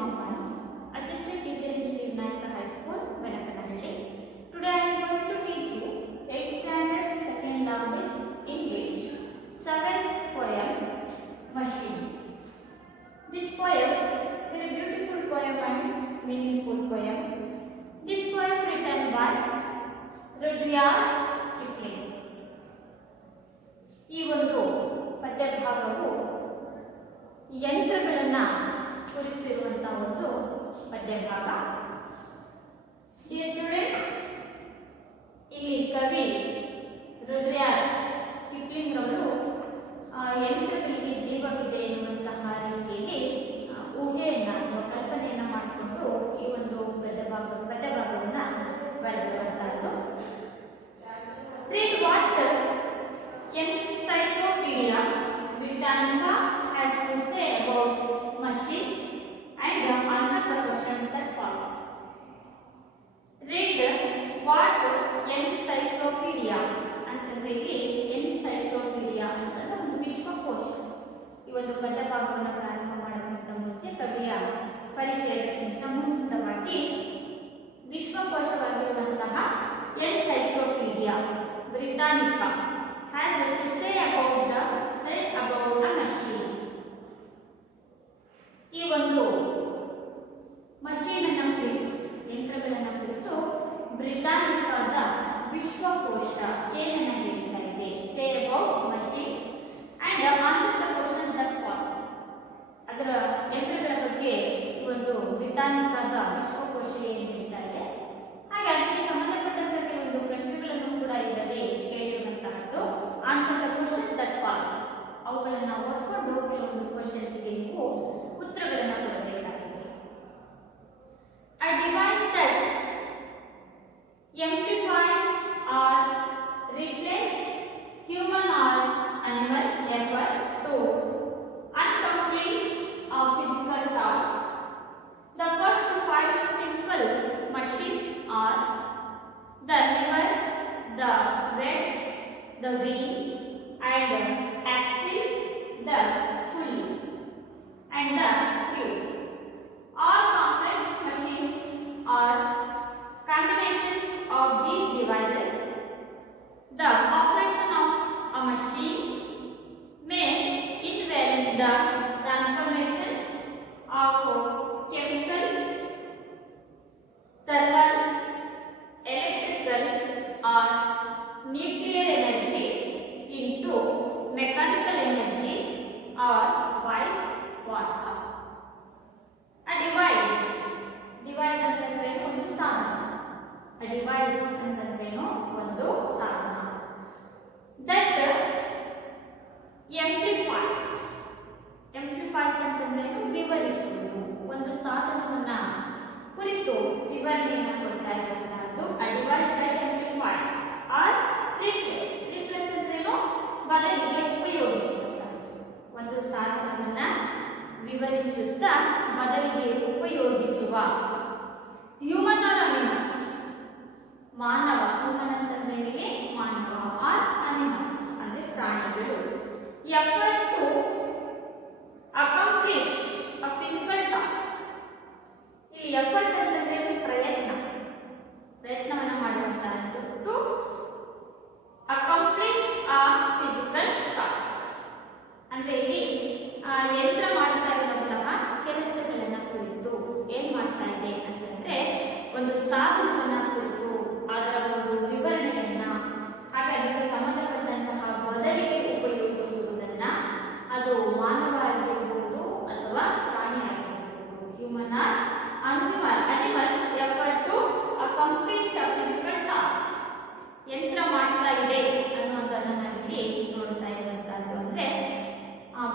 Mamma, Assistant Teacher in Sri Vinayaka High School, Venakanahalli. Today I am going to teach you 8th Standard Second Language English 7th poem Machine. This poem is a beautiful poem and meaningful poem. This poem written by Rudyard Kipling. ಈ ಒಂದು ಪದ್ಯಭಾಗವು ಯಂತ್ರಗಳನ್ನು ಕುರಿತಿರುವಂತಹ ಒಂದು ಪದ್ಯಭಾಗ. Dear students, ಇಲ್ಲಿ ಕವಿ Rudyard Kipling ರವರು ಯಂತ್ರಗಳಿಗೆ ಜೀವವಿದೆ ಎನ್ನುವಂತಹ ರೀತಿಯಲ್ಲಿ ಊಹೆಯನ್ನು ಅಥವಾ ಕಲ್ಪನೆಯನ್ನು ಮಾಡಿಕೊಂಡು ಈ ಒಂದು ಪದ್ಯಭಾಗವನ್ನು ಬರೆದಿರುವಂತಹದ್ದು. Read what Encyclopedia Britannica has to say about machine and answer the questions that follow. Read what Encyclopedia ಅಂತಂದ್ರೆ ಇಲ್ಲಿ ಎನ್ಸೈಕ್ಲೋಪೀಡಿಯಾ ಅಂತಂದ್ರೆ ಒಂದು ವಿಶ್ವಕೋಶ. ಈ ಒಂದು ಪದ್ಯಭಾಗವನ್ನು ಪ್ರಾರಂಭ ಮಾಡೋಕ್ಕಿಂತ ಮುಂಚೆ ಕವಿಯ ಪರಿಚಯಕ್ಕಿಂತ ಮುಂಚಿತವಾಗಿ ವಿಶ್ವಕೋಶವಾಗಿರುವಂತಹ encyclopaedia Britannica has to say about a machine. ಈ ಒಂದು ಮಷೀನ್ ಅನ್ನು ಕುರಿತು, ಯಂತ್ರಗಳನ್ನು ಕುರಿತು ಬ್ರಿಟಾನಿಕಾದ ವಿಶ್ವಕೋಶ ಏನನ್ನ ಹೇಳ್ತಾ ಇದೆ. Say about machines and answer the question that follow. ಅದರ ಯಂತ್ರಗಳ ಬಗ್ಗೆ ಈ ಒಂದು ಬ್ರಿಟಾನಿಕಾದ ವಿಶ್ವಕೋಶ ಏನು ಹೇಳ್ತಾ ಇದೆ, ಹಾಗೆ ಅದಕ್ಕೆ ಸಂಬಂಧಪಟ್ಟಂತ ಕೆಲವೊಂದು ಪ್ರಶ್ನೆಗಳನ್ನು ಕೂಡ ಇದರಲ್ಲಿ ಕೇಳಿರುವಂತಹದ್ದು. Answer the questions that follow. ಅವುಗಳನ್ನು ಓದ್ಕೊಂಡು ಕೆಲವೊಂದು ಕ್ವಶನ್ಸ್ಗೆ ನೀವು ಉತ್ತರಗಳನ್ನು ಕೊಡಬೇಕಾಗಿದೆ. A device that amplifies or replaces human or animal effort to accomplish a physical task. The first 5 simple machines are the lever, the wedge, the wheel, and axle, the pulley, and the screw. All complex machines are combinations of these devices. The operation of a machine may involve the transformation of chemical, thermal, electrical, or nuclear energy into mechanical energy or vice versa. A device ಅಂತಂದ್ರೆ ಒಂದು ಸಾಧನ. A device ಅಂತಂದ್ರೇನು ಒಂದು ಸಾಧನ. That amplifies ಅಂತಂದ್ರೇನು ವಿವರಿಸುವುದು. ಒಂದು ಸಾಧನವನ್ನ ಕುರಿತು ವಿವರಣೆಯನ್ನು ಕೊಡ್ತಾ ಇರುವಂತಹದ್ದು. A device that amplifies or replace ಅಂದ್ರೇನು ಬದಲಿಗೆ ಉಪಯೋಗಿಸುವಂತಹದ್ದು. ಒಂದು ಸಾಧನವನ್ನ ವಿವರಿಸುತ್ತಾ ಬದಲಿಗೆ ಉಪಯೋಗಿಸುವ. ಹ್ಯೂಮನ್ ಆರ್ ಅನಿಮಲ್ಸ್, ಮಾನವ. ಹ್ಯೂಮನ್ ಅಂತಂದ್ರೆ ಮಾನವ. ಆರ್ ಅನಿಮಲ್ಸ್ ಅಂದ್ರೆ ಪ್ರಾಣಿಗಳು. Effort to accomplish a physical task. ಇಲ್ಲಿ ಎಫರ್ಟ್ ಅಂತಂದ್ರೆ ಪ್ರಯತ್ನವನ್ನು ಮಾಡುವಂತಹದ್ದು. To accomplish a physical task ಅಂದ್ರೆ ಇಲ್ಲಿ ಯಂತ್ರ ಮಾಡ್ತಾ ಇರುವಂತಹ ಕೆಲಸಗಳನ್ನ ಕುರಿತು ಏನ್ ಮಾಡ್ತಾ ಇದೆ ಅಂತಂದ್ರೆ ಒಂದು ಸಾಧನವನ್ನ ಕುರಿತು ಅದರ ಒಂದು ವಿವರಣೆಯನ್ನ, ಹಾಗೆ ಅದಕ್ಕೆ ಸಂಬಂಧಪಟ್ಟಂತಹ ಬದಲಿಗೆ ಉಪಯೋಗಿಸುವುದನ್ನ. ಅದು ಮಾನವ ಆಗಿರ್ಬೋದು ಅಥವಾ ಪ್ರಾಣಿ ಆಗಿರ್ಬೋದು. Human or animals effort to accomplish a physical task. ಯಂತ್ರ ಮಾಡ್ತಾ ಇದೆ ಅನ್ನೋದನ್ನ ನಾವಿಲ್ಲಿ ನೋಡ್ತಾ ಇರುವಂತಹದ್ದು. ಅಂದ್ರೆ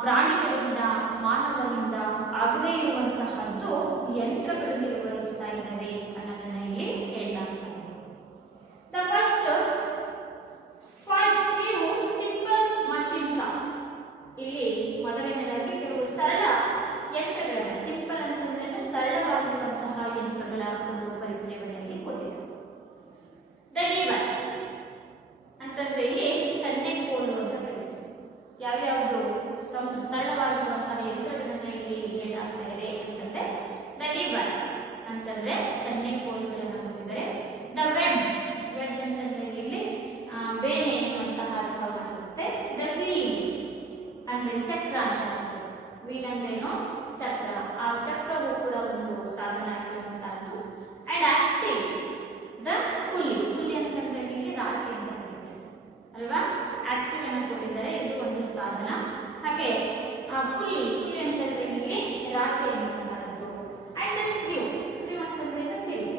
ಪ್ರಾಣಿಗಳಿಂದ ಮಾನವನಿಂದ ಆಗದೇ ಇರುವಂತಹದ್ದು ಯಂತ್ರಗಳು ನಿರ್ವಹಿಸ್ತಾ ಇದ್ದಾವೆ ಅನ್ನೋದನ್ನ ಇಲ್ಲಿ ಹೇಳಲಾಗ್ತದೆ. The first 5 few simple machines are. ಇಲ್ಲಿ ಮೊದಲನೇದಾಗಿ ಕೆಲವು ಸರಳ ಯಂತ್ರಗಳ, ಸಿಂಪಲ್ ಅಂತಂದ್ರೆ ಸರಳವಾಗಿರುವಂತಹ ಯಂತ್ರಗಳ ಒಂದು ಪರಿಚಯವನ್ನು ಕೊಟ್ಟಿದೆ. The lever ಅಂತಂದ್ರೆ ಇಲ್ಲಿ ಸನ್ನೆ ಕೋಲು ಅಂತ ಕರೀತಾರೆ. ಯಾವ್ಯಾವುದು ಸರಳವಾಗಿರುವಂತಹ ಯಂತ್ರಗಳನ್ನ ಇಲ್ಲಿ ಹೇಳಲಾಗ್ತಾ ಇದೆ ಅಂತಂದ್ರೆ ದ ರಿವರ್ ಅಂತಂದ್ರೆ ಸನ್ನೆ ಕೋಲುಗಳನ್ನು ಹೊಂದಿದ್ದಾರೆ. ದ ವೆಡ್ಜ್, ವೆಡ್ಜ್ ಅಂತಂದ್ರೆ ಇಲ್ಲಿ ಬೇನೆ ಎನ್ನುವಂತಹ ಅರ್ಥವಾಗುತ್ತೆ. ದ ವೀಲ್ ಅಂದ್ರೆ ಚಕ್ರ ಅಂತ, ವೀಲ್ ಅಂದ್ರೆ ಏನು, ಚಕ್ರ. ಆ ಚಕ್ರವು ಕೂಡ ಒಂದು ಸಾಧನ ಆಗಿರುವಂತಹದ್ದು. ಅಂಡ್ ಆಕ್ಸಿಲ್, ದ ಹುಲಿ, ಹುಲಿ ಅಂತಂದ್ರೆ ಇಲ್ಲಿ ರಾಟಿ ಅಂತ ಅಲ್ವಾ, ಆಕ್ಸಿಲ್ ಅನ್ನು ಕೊಟ್ಟಿದ್ದಾರೆ, ಇದು ಒಂದು ಸಾಧನ. ಹಾಗೆ ಹುಲಿ, ಹುಲಿ ಅಂತಂದ್ರೆ ಇಲ್ಲಿ ರಾಟಿ ಅನ್ನುವಂತಹದ್ದು. ಅಂಡ್ ಸ್ಕ್ರೂ, ಸ್ಕ್ರೂ ಅಂತಂದ್ರೆ ತಿರು,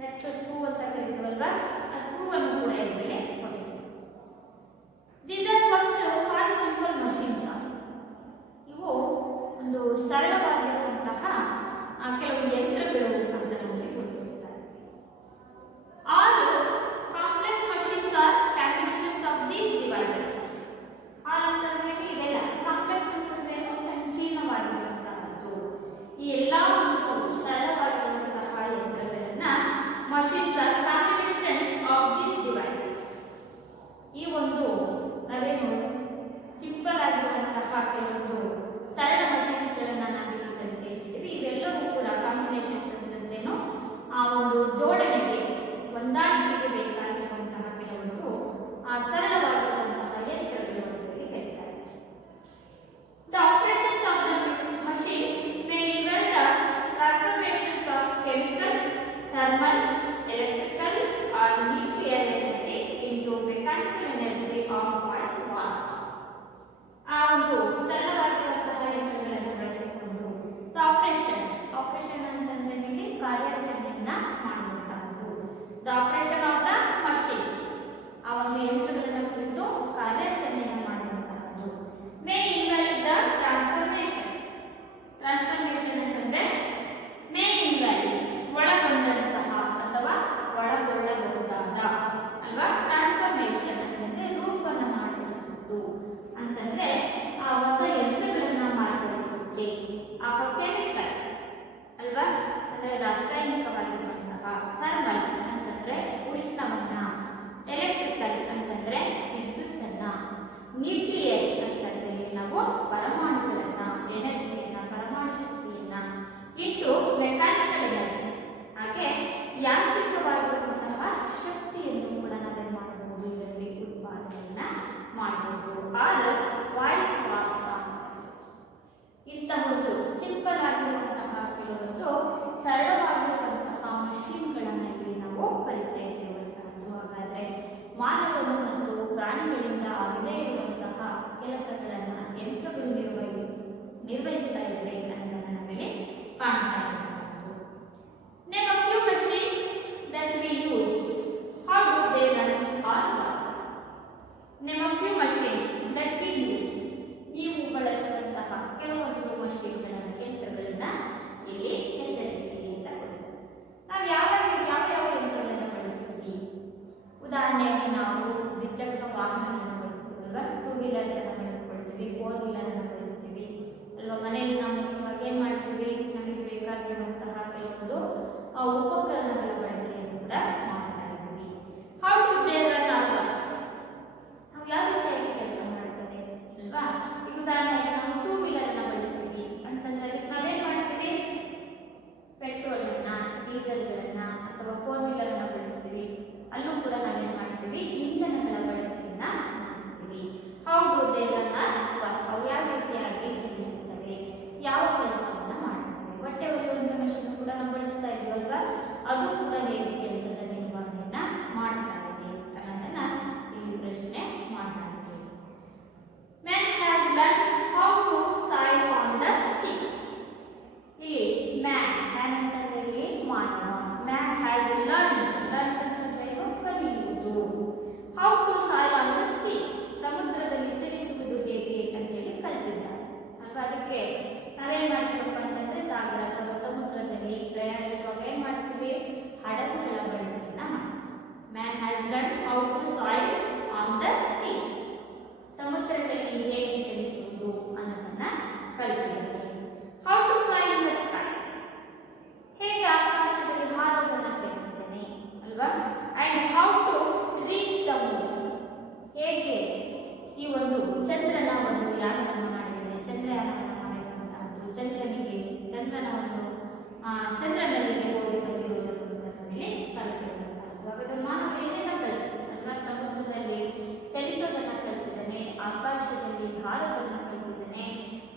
ನೆಕ್ಸ್ಟ್ ಸ್ಕ್ರೂ ಅಂತ ಕರೀತೀವಲ್ವಾ, ಆ ಸ್ಕ್ರೂ ಅನ್ನು ಕೂಡ ಇದರಲ್ಲಿ ಕೊಟ್ಟಿದ್ದಾರೆ. These are first 5 simple machines. ಇವು ಒಂದು ಸರಳವಾಗಿರುವಂತಹ ಕೆಲವು ಯಂತ್ರಗಳು ಅಂತ ನಮಗೆ ಗುರುತಿಸ್ತಾರೆ. All complex machines are combinations of these devices. All ಅಂತಂದ್ರೆ ಇವೆಲ್ಲ, ಕಾಂಪ್ಲೆಕ್ಸ್ ಅಂತಂದ್ರೆ ಸಂಕೀರ್ಣವಾಗಿರುವಂತಹದ್ದು. ಈ ಎಲ್ಲ ಒಂದು ಸರಳವಾಗಿರುವಂತಹ ಯಂತ್ರಗಳನ್ನ machines are combinations of these devices. ಈ ಒಂದು ನಾವೇನು ಸಿಂಪಲ್ ಆಗಿರುವಂತಹ ಕೆಲವೊಂದು ಸರಳ ಮಷೀನ್ಸ್ಗಳನ್ನ ನಾವಿಲ್ಲಿ ಪರಿಚಯಿಸಿದ್ದೀವಿ. ಇವೆಲ್ಲವೂ ಕೂಡ ಕಾಂಬಿನೇಷನ್ಸ್ ಅಂತಂದ್ರೇನು, ಆ ಒಂದು ಜೋಡಣೆಗೆ, ಹೊಂದಾಣಿಕೆಗೆ ಬೇಕಾಗಿರುವಂತಹ ಕೆಲವೊಂದು ಸರಳವಾಗಿರುವಂತಹ ಯಂತ್ರಗಳು ಅಂತ ಕರೀತಾರೆ. The operations of the machines may involve the transformations of chemical, thermal, electrical or nuclear energy into mechanical energy of voice was. ಆ ಒಂದು ಸರಳವಾಗಿರುವಂತಹ ಯಂತ್ರಗಳನ್ನು ಬಳಸಿಕೊಂಡು ಆಪರೇಷನ್ಸ್, ಆಪರೇಷನ್ ಅಂತಂದ್ರೆ ಇಲ್ಲಿ ಕಾರ್ಯಾಚರಣೆಯನ್ನ ಮಾಡುವಂತಹದ್ದು. The operation of the machine, ಆ ಒಂದು ಯಂತ್ರಗಳನ್ನು ಕುರಿತು ಕಾರ್ಯಾಚರಣೆಯನ್ನು ಮಾಡುವಂತಹದ್ದು. May involve the transformation, transformation ಅಂತಂದ್ರೆ ಮೇ ಇನ್ವಾಲ್ವ್ ಒಳಗೊಂಡಂತಹ ಅಥವಾ ಒಳಗೊಳ್ಳಬಹುದಾದ ಅಲ್ವಾ. ಟ್ರಾನ್ಸ್ಫಾರ್ಮೇಷನ್ ಅಂತಂದ್ರೆ ರೂಪವನ್ನು ಮಾರ್ಪಡಿಸುವುದು ಅಂತಂದ್ರೆ ಆ ಹೊಸ ಯಂತ್ರಗಳನ್ನ ಮಾರ್ಪಡಿಸಲಿಕ್ಕೆ. ಆ ಕೆಮಿಕಲ್ ಅಲ್ವಾ, ಅಂದ್ರೆ ರಾಸಾಯನಿಕವಾಗಿರುವಂತಹ. ಥರ್ಮಲ್ ಅಂತಂದ್ರೆ ಉಷ್ಣವನ್ನ, ಎಲೆಕ್ಟ್ರಿಕಲ್ ಅಂತಂದ್ರೆ ವಿದ್ಯುತ್ತನ್ನ, ನ್ಯೂಕ್ಲಿಯರ್ ಅಂತಂದ್ರೆ ನಾವು ಪರಮಾಣುಗಳನ್ನ, ಎನರ್ಜಿಯನ್ನ, ಪರಮಾಣು ಶಕ್ತಿಯನ್ನ, ಇಂಟು ಮೆಕ್ಯಾನಿಕಲ್ ಎನರ್ಜಿ, ಹಾಗೆ ಯಾಂತ್ರಿಕವಾಗಿರುವಂತಹ ಶಕ್ತಿಯನ್ನು ಕೂಡ ನಾವೇನು ಮಾಡಬಹುದು, ಇದರಲ್ಲಿ ಉತ್ಪಾದನೆಯನ್ನ ಮಾಡಬಹುದು. ಆದ್ರೆ ವಾಯ್ಸ್ ವಾಸ ಇಂತಹ ಒಂದು ಸಿಂಪಲ್ ಆಗಿರುವಂತಹ ಕೆಲವೊಂದು ಸರಳವಾಗಿರುವಂತಹ ಮಷೀನ್ಗಳನ್ನು ಇಲ್ಲಿ ನಾವು ಪರಿಚಯಿಸಿರುವಂತಹದ್ದು. ಹಾಗಾದ್ರೆ ಮಾನವನು ಮತ್ತು ಪ್ರಾಣಿಗಳಿಂದ ಆಗದೇ ಇರುವಂತಹ ಕೆಲಸಗಳನ್ನು ಯಂತ್ರಗಳು ನಿರ್ವಹಿಸ್ತಾ ಇವೆ ಅನ್ನೋದನ್ನು ನಾವಿಲ್ಲಿ ಕಾಣ್ತಾ ಇರುವಂತಹದ್ದು. Name a few machines that we use. How do they run or work? Name a few machines that we use. ನೀವು ಬಳಸುವಂತಹ ಕೆಲವೊಂದು ಮಷೀನ್ಗಳನ್ನ, ಯಂತ್ರಗಳನ್ನ ಇಲ್ಲಿ ಹೆಸರಿಸಿ ಅಂತ ಕೊಟ್ಟಿದ್ದಾರೆ. ನಾವು ಯಾವ ಯಾವ ಯಂತ್ರಗಳನ್ನ ಬಳಸ್ತೀವಿ? ಉದಾಹರಣೆಯಾಗಿ ನಾವು ದ್ವಿಚಕ್ರ ವಾಹನಗಳನ್ನು ಬಳಸ್ತೀವಲ್ವಾ, 2 ವೀಲರ್ಸ್ ಅನ್ನು ಬಳಸ್ಕೊಳ್ತೀವಿ, 4 ವೀಲರ್ ಅನ್ನು ಬಳಸ್ತೀವಿ ಅಲ್ವಾ. ಮನೆಯಲ್ಲಿ ನಾವು ಮುಖ್ಯವಾಗಿ ಏನ್ ಮಾಡ್ತೀವಿ, ನಮಗೆ ಬೇಕಾಗಿರುವಂತಹ ಕೆಲವೊಂದು ಉಪಕರಣಗಳ ಬಳಕೆಯನ್ನು ಕೂಡ ಮಾಡ್ತಾ ಇದ್ದೀವಿ. How do they run or work? ನಾವು ಯಾವ ರೀತಿಯಾಗಿ ಕೆಲಸ ಮಾಡ್ತಾರೆ ಅಲ್ವಾ. ಈಗ ಉದಾಹರಣೆಗೆ ನಾವು 2 ವೀಲರ್ ಅನ್ನ ಬಳಸ್ತೀವಿ ಅಂತಂದ್ರೆ ಅದಕ್ಕೆ ನಾವೇನ್ ಮಾಡ್ತೀವಿ, ಪೆಟ್ರೋಲ್ ಅನ್ನ, ಡೀಸೆಲ್ಗಳನ್ನ ಅಥವಾ 4 ವೀಲರ್ ಅನ್ನ ಬಳಸ್ತೀವಿ, ಅಲ್ಲೂ ಕೂಡ ನಾವೇನ್ ಮಾಡ್ತೀವಿ, ಇಂಧನಗಳ ಬಳಕೆಯನ್ನ ಮಾಡ್ತೀವಿ. How do they run or work? ಅವು ಯಾವ ರೀತಿಯಾಗಿ ಚಲಿಸುತ್ತವೆ, ಯಾವ ಕೆಲಸವನ್ನ ಮಾಡ್ತವೆ. ಬಟ್ಟೆ ಒಗೆಯುವಂತ ಮಷೀನ್ ಕೂಡ ನಾವು ಬಳಸ್ತಾ ಇದೀವಲ್ವಾ,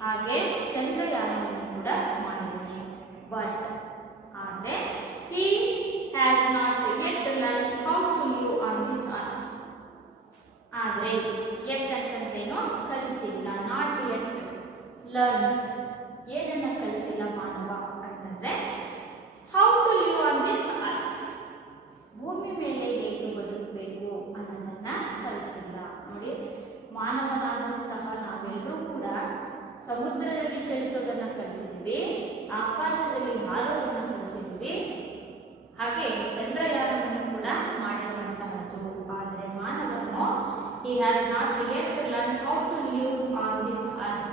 ಹಾಗೆ ಚಂದ್ರಯಾನವನ್ನು ಕೂಡ ಮಾಡಿದ್ದಾನೆ. ಬಟ್ ಆದರೆ he has not yet learned how to live on this earth. ಆದರೆ yet ಅಂತಂದ್ರೇನು ಕಲಿತಿಲ್ಲ, ನಾಟ್ yet ಲರ್ನ್ ಏನನ್ನ ಕಲಿತಿಲ್ಲ ಮಾನವ ಅಂತಂದ್ರೆ how to live on this earth, ಭೂಮಿ ಮೇಲೆ ಹೇಗೆ ಬದುಕಬೇಕು ಅನ್ನೋದನ್ನ ಕಲಿತಿಲ್ಲ. ನೋಡಿ, ಮಾನವನಾದಂತಹ ನಾವೆಲ್ಲರೂ ಕೂಡ ಸಮುದ್ರದಲ್ಲಿ ಚಲಿಸೋದನ್ನ ಕಲಿತಿದ್ದೀವಿ, ಆಕಾಶದಲ್ಲಿ ಹಾರೋದನ್ನ ಕಲಿತಿದ್ದೀವಿ, ಹಾಗೆ ಚಂದ್ರಯಾನವನ್ನು ಕೂಡ ಮಾಡಿರುವಂತಹದ್ದು. ಆದರೆ ಮಾನವನು he has not yet learned how to live on this earth,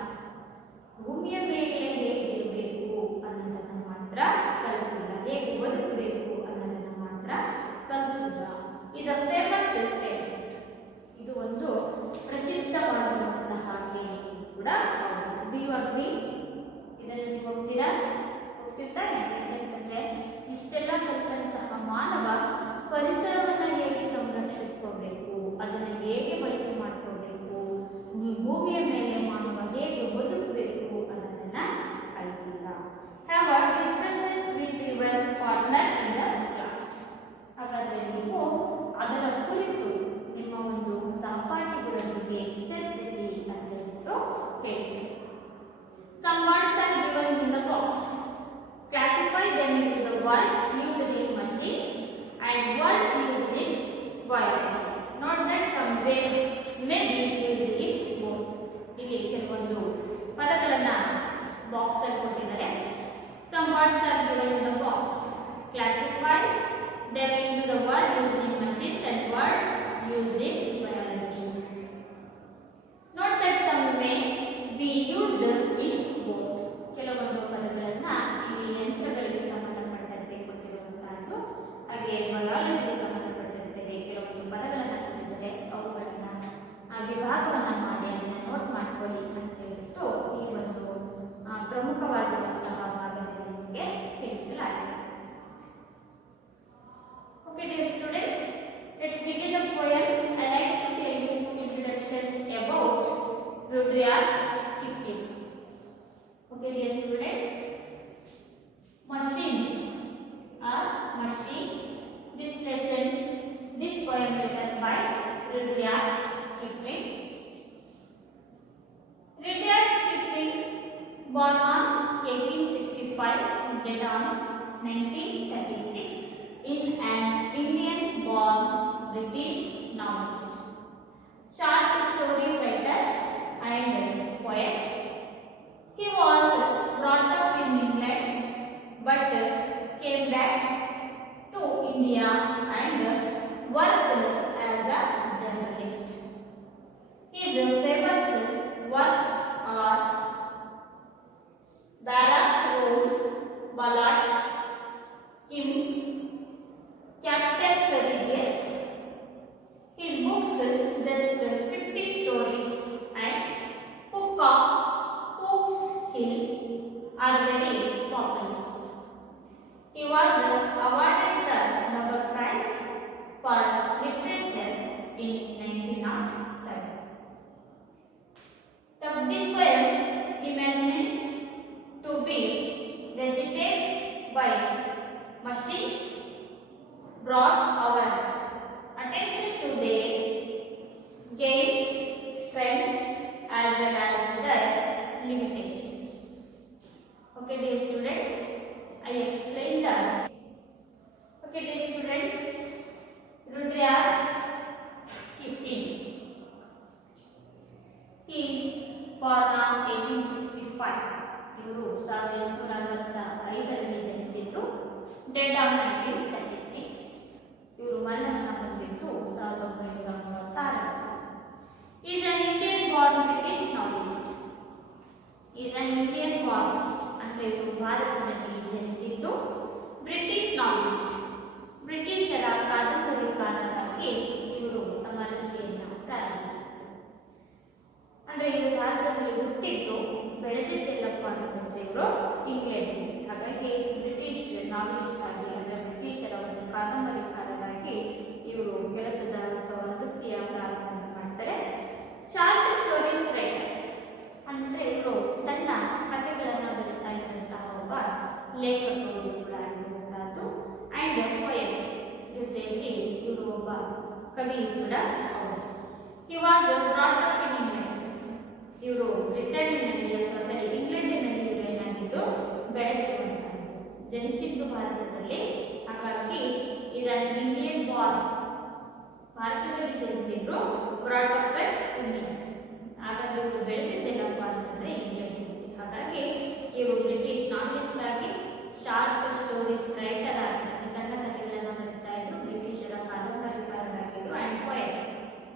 ಭೂಮಿಯ ಮೇಲೆ ಹೇಗಿರಬೇಕು ಅನ್ನೋದನ್ನ ಮಾತ್ರ ಕಲಿತಿಲ್ಲ, ಹೇಗೆ ಬದುಕಬೇಕು ಅನ್ನೋದನ್ನ ಮಾತ್ರ ಕಲಿತಿಲ್ಲ. ಇದು ಫೇಮಸ್ ಸ್ಟೇಟ್ಮೆಂಟ್, ಇದು ಒಂದು ಪ್ರಸಿದ್ಧವಾಗಿರುವಂತಹ ಹೇಳಿಕೆ ಕೂಡ ಹೌದು. ಇದನ್ನು ನೀವು ಹೋಗ್ತಿರ್ತಾನೆ. ಯಾಕಂತಂದ್ರೆ ಇಷ್ಟೆಲ್ಲ ಕಲಿತಂತಹ ಮಾನವ ಪರಿಸರವನ್ನು ಹೇಗೆ ಸಂರಕ್ಷಿಸ್ಕೋಬೇಕು, ಅದನ್ನು ಹೇಗೆ ಬಳಕೆ ಮಾಡ್ಕೋಬೇಕು, ಭೂಮಿಯ ಮೇಲೆ ಮಾನವ ಹೇಗೆ ಬದುಕಬೇಕು ಅನ್ನೋದನ್ನ ಕಲಿತಿಲ್ಲ. Have a discussion with your partner in the class. ಹಾಗಾದ್ರೆ ನೀವು ಅದರ ಕುರಿತು ನಿಮ್ಮ ಒಂದು ಸಹಪಾಠಿಗಳೊಂದಿಗೆ ಚರ್ಚಿಸಿ ಅಂತ ಹೇಳ್ಬಿಟ್ಟು ಹೇಳಿ. Some words are given in the box. Classify them into the words used in machines and words used in violence. Note that some words may be used in both. ಇಲ್ಲಿ ಕೆಲವೊಂದು ಪದಗಳನ್ನು ಬಾಕ್ಸ್ ಅಲ್ಲಿ ಕೊಟ್ಟಿದ್ದಾರೆ. Some words are given in the box. Classify them into the words used in machines and words used in violence. Note that some may be used in both. ಕೆಲವೊಂದು ಪದಗಳನ್ನ ಇಲ್ಲಿ ಯಂತ್ರಗಳಿಗೆ ಸಂಬಂಧಪಟ್ಟಂತೆ ಕೊಟ್ಟಿರುವಂತಹದ್ದು, ಹಾಗೆ ಬಯಾಲಜಿಗೆ ಸಂಬಂಧಪಟ್ಟಂತೆ ಕೆಲವೊಂದು ಪದಗಳನ್ನು ಕೊಟ್ಟಿದ್ದಾರೆ. ಅವುಗಳನ್ನ ವಿಭಾಗವನ್ನ ಮಾಡಿ ಅದನ್ನ ನೋಟ್ ಮಾಡ್ಕೊಳ್ಳಿ ಅಂತ ಹೇಳ್ಬಿಟ್ಟು ಈ ಒಂದು ಪ್ರಮುಖವಾಗಿರುವಂತಹ ಭಾಗದಲ್ಲಿ ನಿಮಗೆ ತಿಳಿಸಲಾಗಿದೆ. Okay dear students, let's begin the poem. I like to tell you introduction about Rudyard Kipling. Okay dear students, machines are machine. This lesson, this poem written by Rudyard Kipling. Rudyard Kipling, born on 1865, dead on 1936, in an Indian-born British novelist, short story writer and poet. He was brought up in England but came back to India and worked as a journalist. His famous works are Barrack Road Ballads, Kim, Captain Courageous. His books, just 50 stories and Cook's Hill, are very popular. He was awarded the Nobel Prize for Literature in 1907. This poem, imagined to be recited by machines, draws our attention to their gain, strength as well as their limitations. Okay dear students, I explained that. Okay dear students, Rudyard Kipling. He is born on 1865. ಇವರು 1845ರಲ್ಲಿ ಜನಿಸಿದ್ರು. Dead on 1936. ಇವರು ಮರಣವನ್ನು ಹೊಂದಿದ್ದು 1936. Is an Indian Born British novelist. Is an Indian Born ಅಂದರೆ ಇವರು ಭಾರತದಲ್ಲಿ ಜನಿಸಿದ್ದು British novelist. ಬ್ರಿಟಿಷರ ಕಾದಂಬರಿಕಾರರಾಗಿ ಇವರು ತಮ್ಮ ವೃತ್ತಿಯನ್ನು ಪ್ರಾರಂಭಿಸಿದರು. ಅಂದರೆ ಇವರು ಭಾರತದಲ್ಲಿ ಹುಟ್ಟಿದ್ದು ಬೆಳೆದಿದ್ದೆಲ್ಲಪ್ಪ ಅಂತಂದರೆ ಇವರು ಇಂಗ್ಲೆಂಡ್. ಹಾಗಾಗಿ ಬ್ರಿಟಿಷ್ ನಾವೆಲಿಸ್ಟ್ ಆಗಿ ಅಂದರೆ ಬ್ರಿಟಿಷರ ಒಂದು ಕಾದಂಬರಿಕಾರರಾಗಿ ಇವರು ಕೆಲಸದ ಅಥವಾ ವೃತ್ತಿಯ ಪ್ರಾರಂಭ ಮಾಡ್ತಾರೆ. ಶಾರ್ಟ್ ಸ್ಟೋರೀಸ್ ರೈಟರ್ ಅಂದರೆ ಇವರು ಸಣ್ಣ ಕವಿ ಕೂಡ ಹೌದು. He was brought up in England. ಇವರು ಬ್ರಿಟನ್ನಿನಲ್ಲಿ ಅಥವಾ ಸರಿ ಇಂಗ್ಲೆಂಡಿನಲ್ಲಿ ಇವರು ಏನಾಗಿದ್ದು ಬೆಳೆದಿರುವಂತಹದ್ದು. ಜನಿಸಿದ್ದು ಭಾರತದಲ್ಲಿ, ಹಾಗಾಗಿ ಈಸ್ ಅನ್ ಇಂಡಿಯನ್ ಬಾರ್ನ್. ಭಾರತದಲ್ಲಿ ಜನಿಸಿದ್ರು, ಬ್ರಾಟ್ ಅಪ್ ಅಟ್ ಇಂಗ್ಲೆಂಡ್. ಹಾಗಾಗಿ ಇವರು ಬೆಳೆದಿದ್ದೆಲ್ಲಪ್ಪ ಅಂತಂದ್ರೆ ಇಂಗ್ಲೆಂಡ್ನಲ್ಲಿ. ಹಾಗಾಗಿ ಇವರು ಬ್ರಿಟಿಷ್ ನಾವೆಲಿಸ್ಟ್ ಆಗಿ, ಶಾರ್ಟ್ ಸ್ಟೋರೀಸ್ ರೈಟರ್ ಆಗಿ ಸಣ್ಣ ಕಥೆಗಳನ್ನು ಬರೀತಾ ಇದ್ರು, ಬ್ರಿಟಿಷರ ಕಾದಂಬರಿಕಾರರಾಗಿದ್ರು, ಆ್ಯಂಡ್ ಪೋಯಟ್,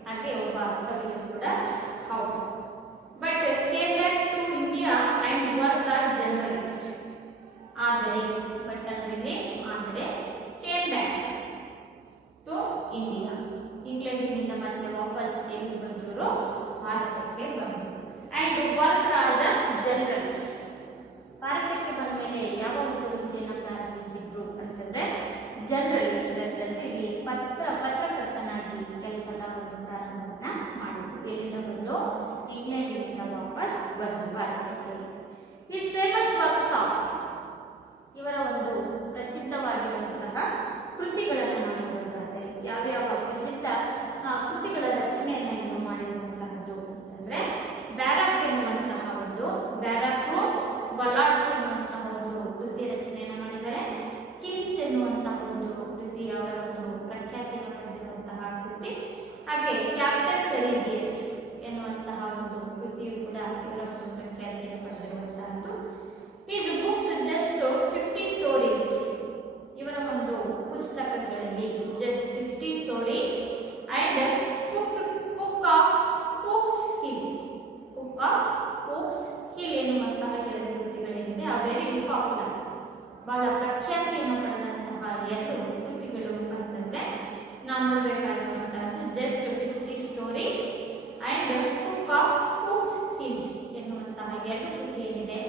ಹಾಗೆ ಒಬ್ಬ ಕವಿಯು ಕೂಡ ಹೌದು. But came back to India and work as journalist. ಆದರೆ ಬಟ್ ಅಂದರೆ ಆದರೆ ಕೇಮ್ ಬ್ಯಾಕ್ ಟು ಇಂಡಿಯಾ, ಇಂಗ್ಲೆಂಡಿನಿಂದ ಮತ್ತೆ ವಾಪಸ್ ಎಲ್ಲಿ ಬಂದರು, ಭಾರತಕ್ಕೆ ಬಂದರು. And work as a journalist. ಭಾರತಕ್ಕೆ ಬಂದ ಮೇಲೆ ಯಾವ ಒಂದು ವೃತ್ತಿಯನ್ನು ಪ್ರಾರಂಭಿಸಿದ್ರು ಅಂತಂದರೆ ಜರ್ನಲಿಸ್ಟ್ ಅಂತಂದರೆ ಇಲ್ಲಿ ಪತ್ರಕರ್ತನಾಗಿ ಕೆಲಸದ ಒಂದು ಪ್ರಾರಂಭವನ್ನು ಮಾಡಿದ್ರು. ಎಲ್ಲಿಂದ ಬಂದು ಇಂಗ್ಲೆಂಡಿನಿಂದ ವಾಪಸ್ ಬಂದು ಭಾರತಕ್ಕೆ. ಈಸ್ ಫೇಮಸ್ ವರ್ಕ್ಸ್ ಆಫ್, ಇವರ ಒಂದು ಪ್ರಸಿದ್ಧವಾಗಿರುವಂತಹ ಕೃತಿಗಳನ್ನು ನಾವು ನೋಡೋದಾದರೆ ಯಾವ್ಯಾವ ಪ್ರಸಿದ್ಧ ಕೃತಿಗಳ ರಚನೆಯನ್ನು ಇವರು ಮಾಡಿರುವಂತಹದ್ದು ಅಂತಂದರೆ ಬ್ಯಾರಾಕ್ ಎನ್ನುವಂತಹ ಒಂದು ಬ್ಯಾರಾಕ್ ರೂಮ್ಸ್ ಬಲಾಡ್ಸ್ ಎನ್ನುವಂತಹ ಒಂದು ಕೃತಿ ರಚನೆಯನ್ನು ಮಾಡಿದ್ದಾರೆ. ಕಿಮ್ಸ್ ಎನ್ನುವಂತಹ ಒಂದು ಕೃತಿ ಅವರ ಒಂದು ಪ್ರಖ್ಯಾತಿಯನ್ನು ಪಡೆದಿರುವಂತಹ ಕೃತಿ. ಹಾಗೆ ಕ್ಯಾಪ್ಟನ್ ಕರೇಜಿಯಸ್ ಎನ್ನುವಂತಹ ಒಂದು ಕೃತಿಯು ಕೂಡ ಇವರ ಒಂದು ಪ್ರಖ್ಯಾತಿಯನ್ನು ಪಡೆದಿರುವಂತಹದ್ದು. His books just 50 stories. ಇವರ ಒಂದು ಪುಸ್ತಕಗಳಲ್ಲಿ just 50 stories and book of Pook's Hill. Book of Pook's Hill ಎನ್ನುವಂತಹ ಎರಡು ಕೃತಿಗಳೇನಿದೆ ಆ ವೆರಿ ಪಾಪ್ಯುಲರ್, ಬಹಳ ಪ್ರಖ್ಯಾತಿಯನ್ನು ಪಡೆದಂತಹ ಎರಡು ಕೃತಿಗಳು ಅಂತಂದರೆ ನಾವು ನೋಡಬೇಕಾಗಿರುವಂತಹದ್ದು just 50 stories and book of Pook's Hills ಎನ್ನುವಂತಹ ಎರಡು ಕೃತಿ ಏನಿದೆ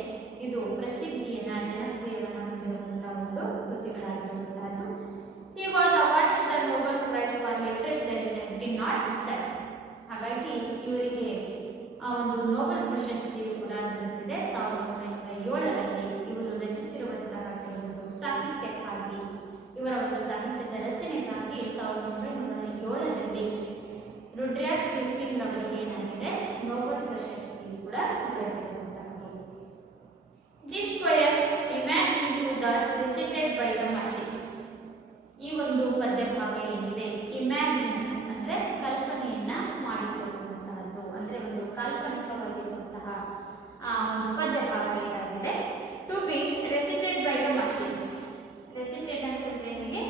ಇದು ಪ್ರಸಿದ್ಧಿಯನ್ನು ಜನಪ್ರಿಯವನ್ನು ಹೊಂದಿರುವಂತಹ ಒಂದು ಕೃತಿಗಳಾಗಿರುವಂತಹದ್ದು. He was awarded the Nobel Prize for Literature in 1907. ಹಾಗಾಗಿ ಇವರಿಗೆ ಆ ಒಂದು ನೋಬೆಲ್ ಪ್ರಶಸ್ತಿಯು ಕೂಡ ದೊರೆತಿದೆ 1907ರಲ್ಲಿ. ಇವರು ರಚಿಸಿರುವಂತಹ ಕೆಲವೊಂದು ಸಾಹಿತ್ಯಕ್ಕಾಗಿ, ಇವರ ಒಂದು ಸಾಹಿತ್ಯದ ರಚನೆಗಾಗಿ 1907ರಲ್ಲಿ ರುಡ್ಯಾರ್ಡ್ ಕಿಪ್ಲಿಂಗ್ ಅವರಿಗೆ ಏನಾಗಿದೆ ನೋಬೆಲ್ ಪ್ರಶಸ್ತಿಯು ಕೂಡ ದೊರೆತಿರುವಂತಹದ್ದು. This poem imagined to the recited by the machines. ಈ ಒಂದು ಪದ್ಯ ಭಾಗ ಏನಿದೆ ಇಮ್ಯಾಜಿನ್ ಅಂದರೆ ಕಲ್ಪನೆಯನ್ನ ಮಾಡಿಕೊಳ್ಳುವಂತಹದ್ದು, ಅಂದರೆ ಒಂದು ಕಾಲ್ಪನಿಕವಾಗಿರುವಂತಹ ಒಂದು ಪದ್ಯ ಭಾಗ ಇದಾಗಿದೆ. To be recited by the machines. Recited ಅಂತಂದ್ರೆ ಏನಿಗೆ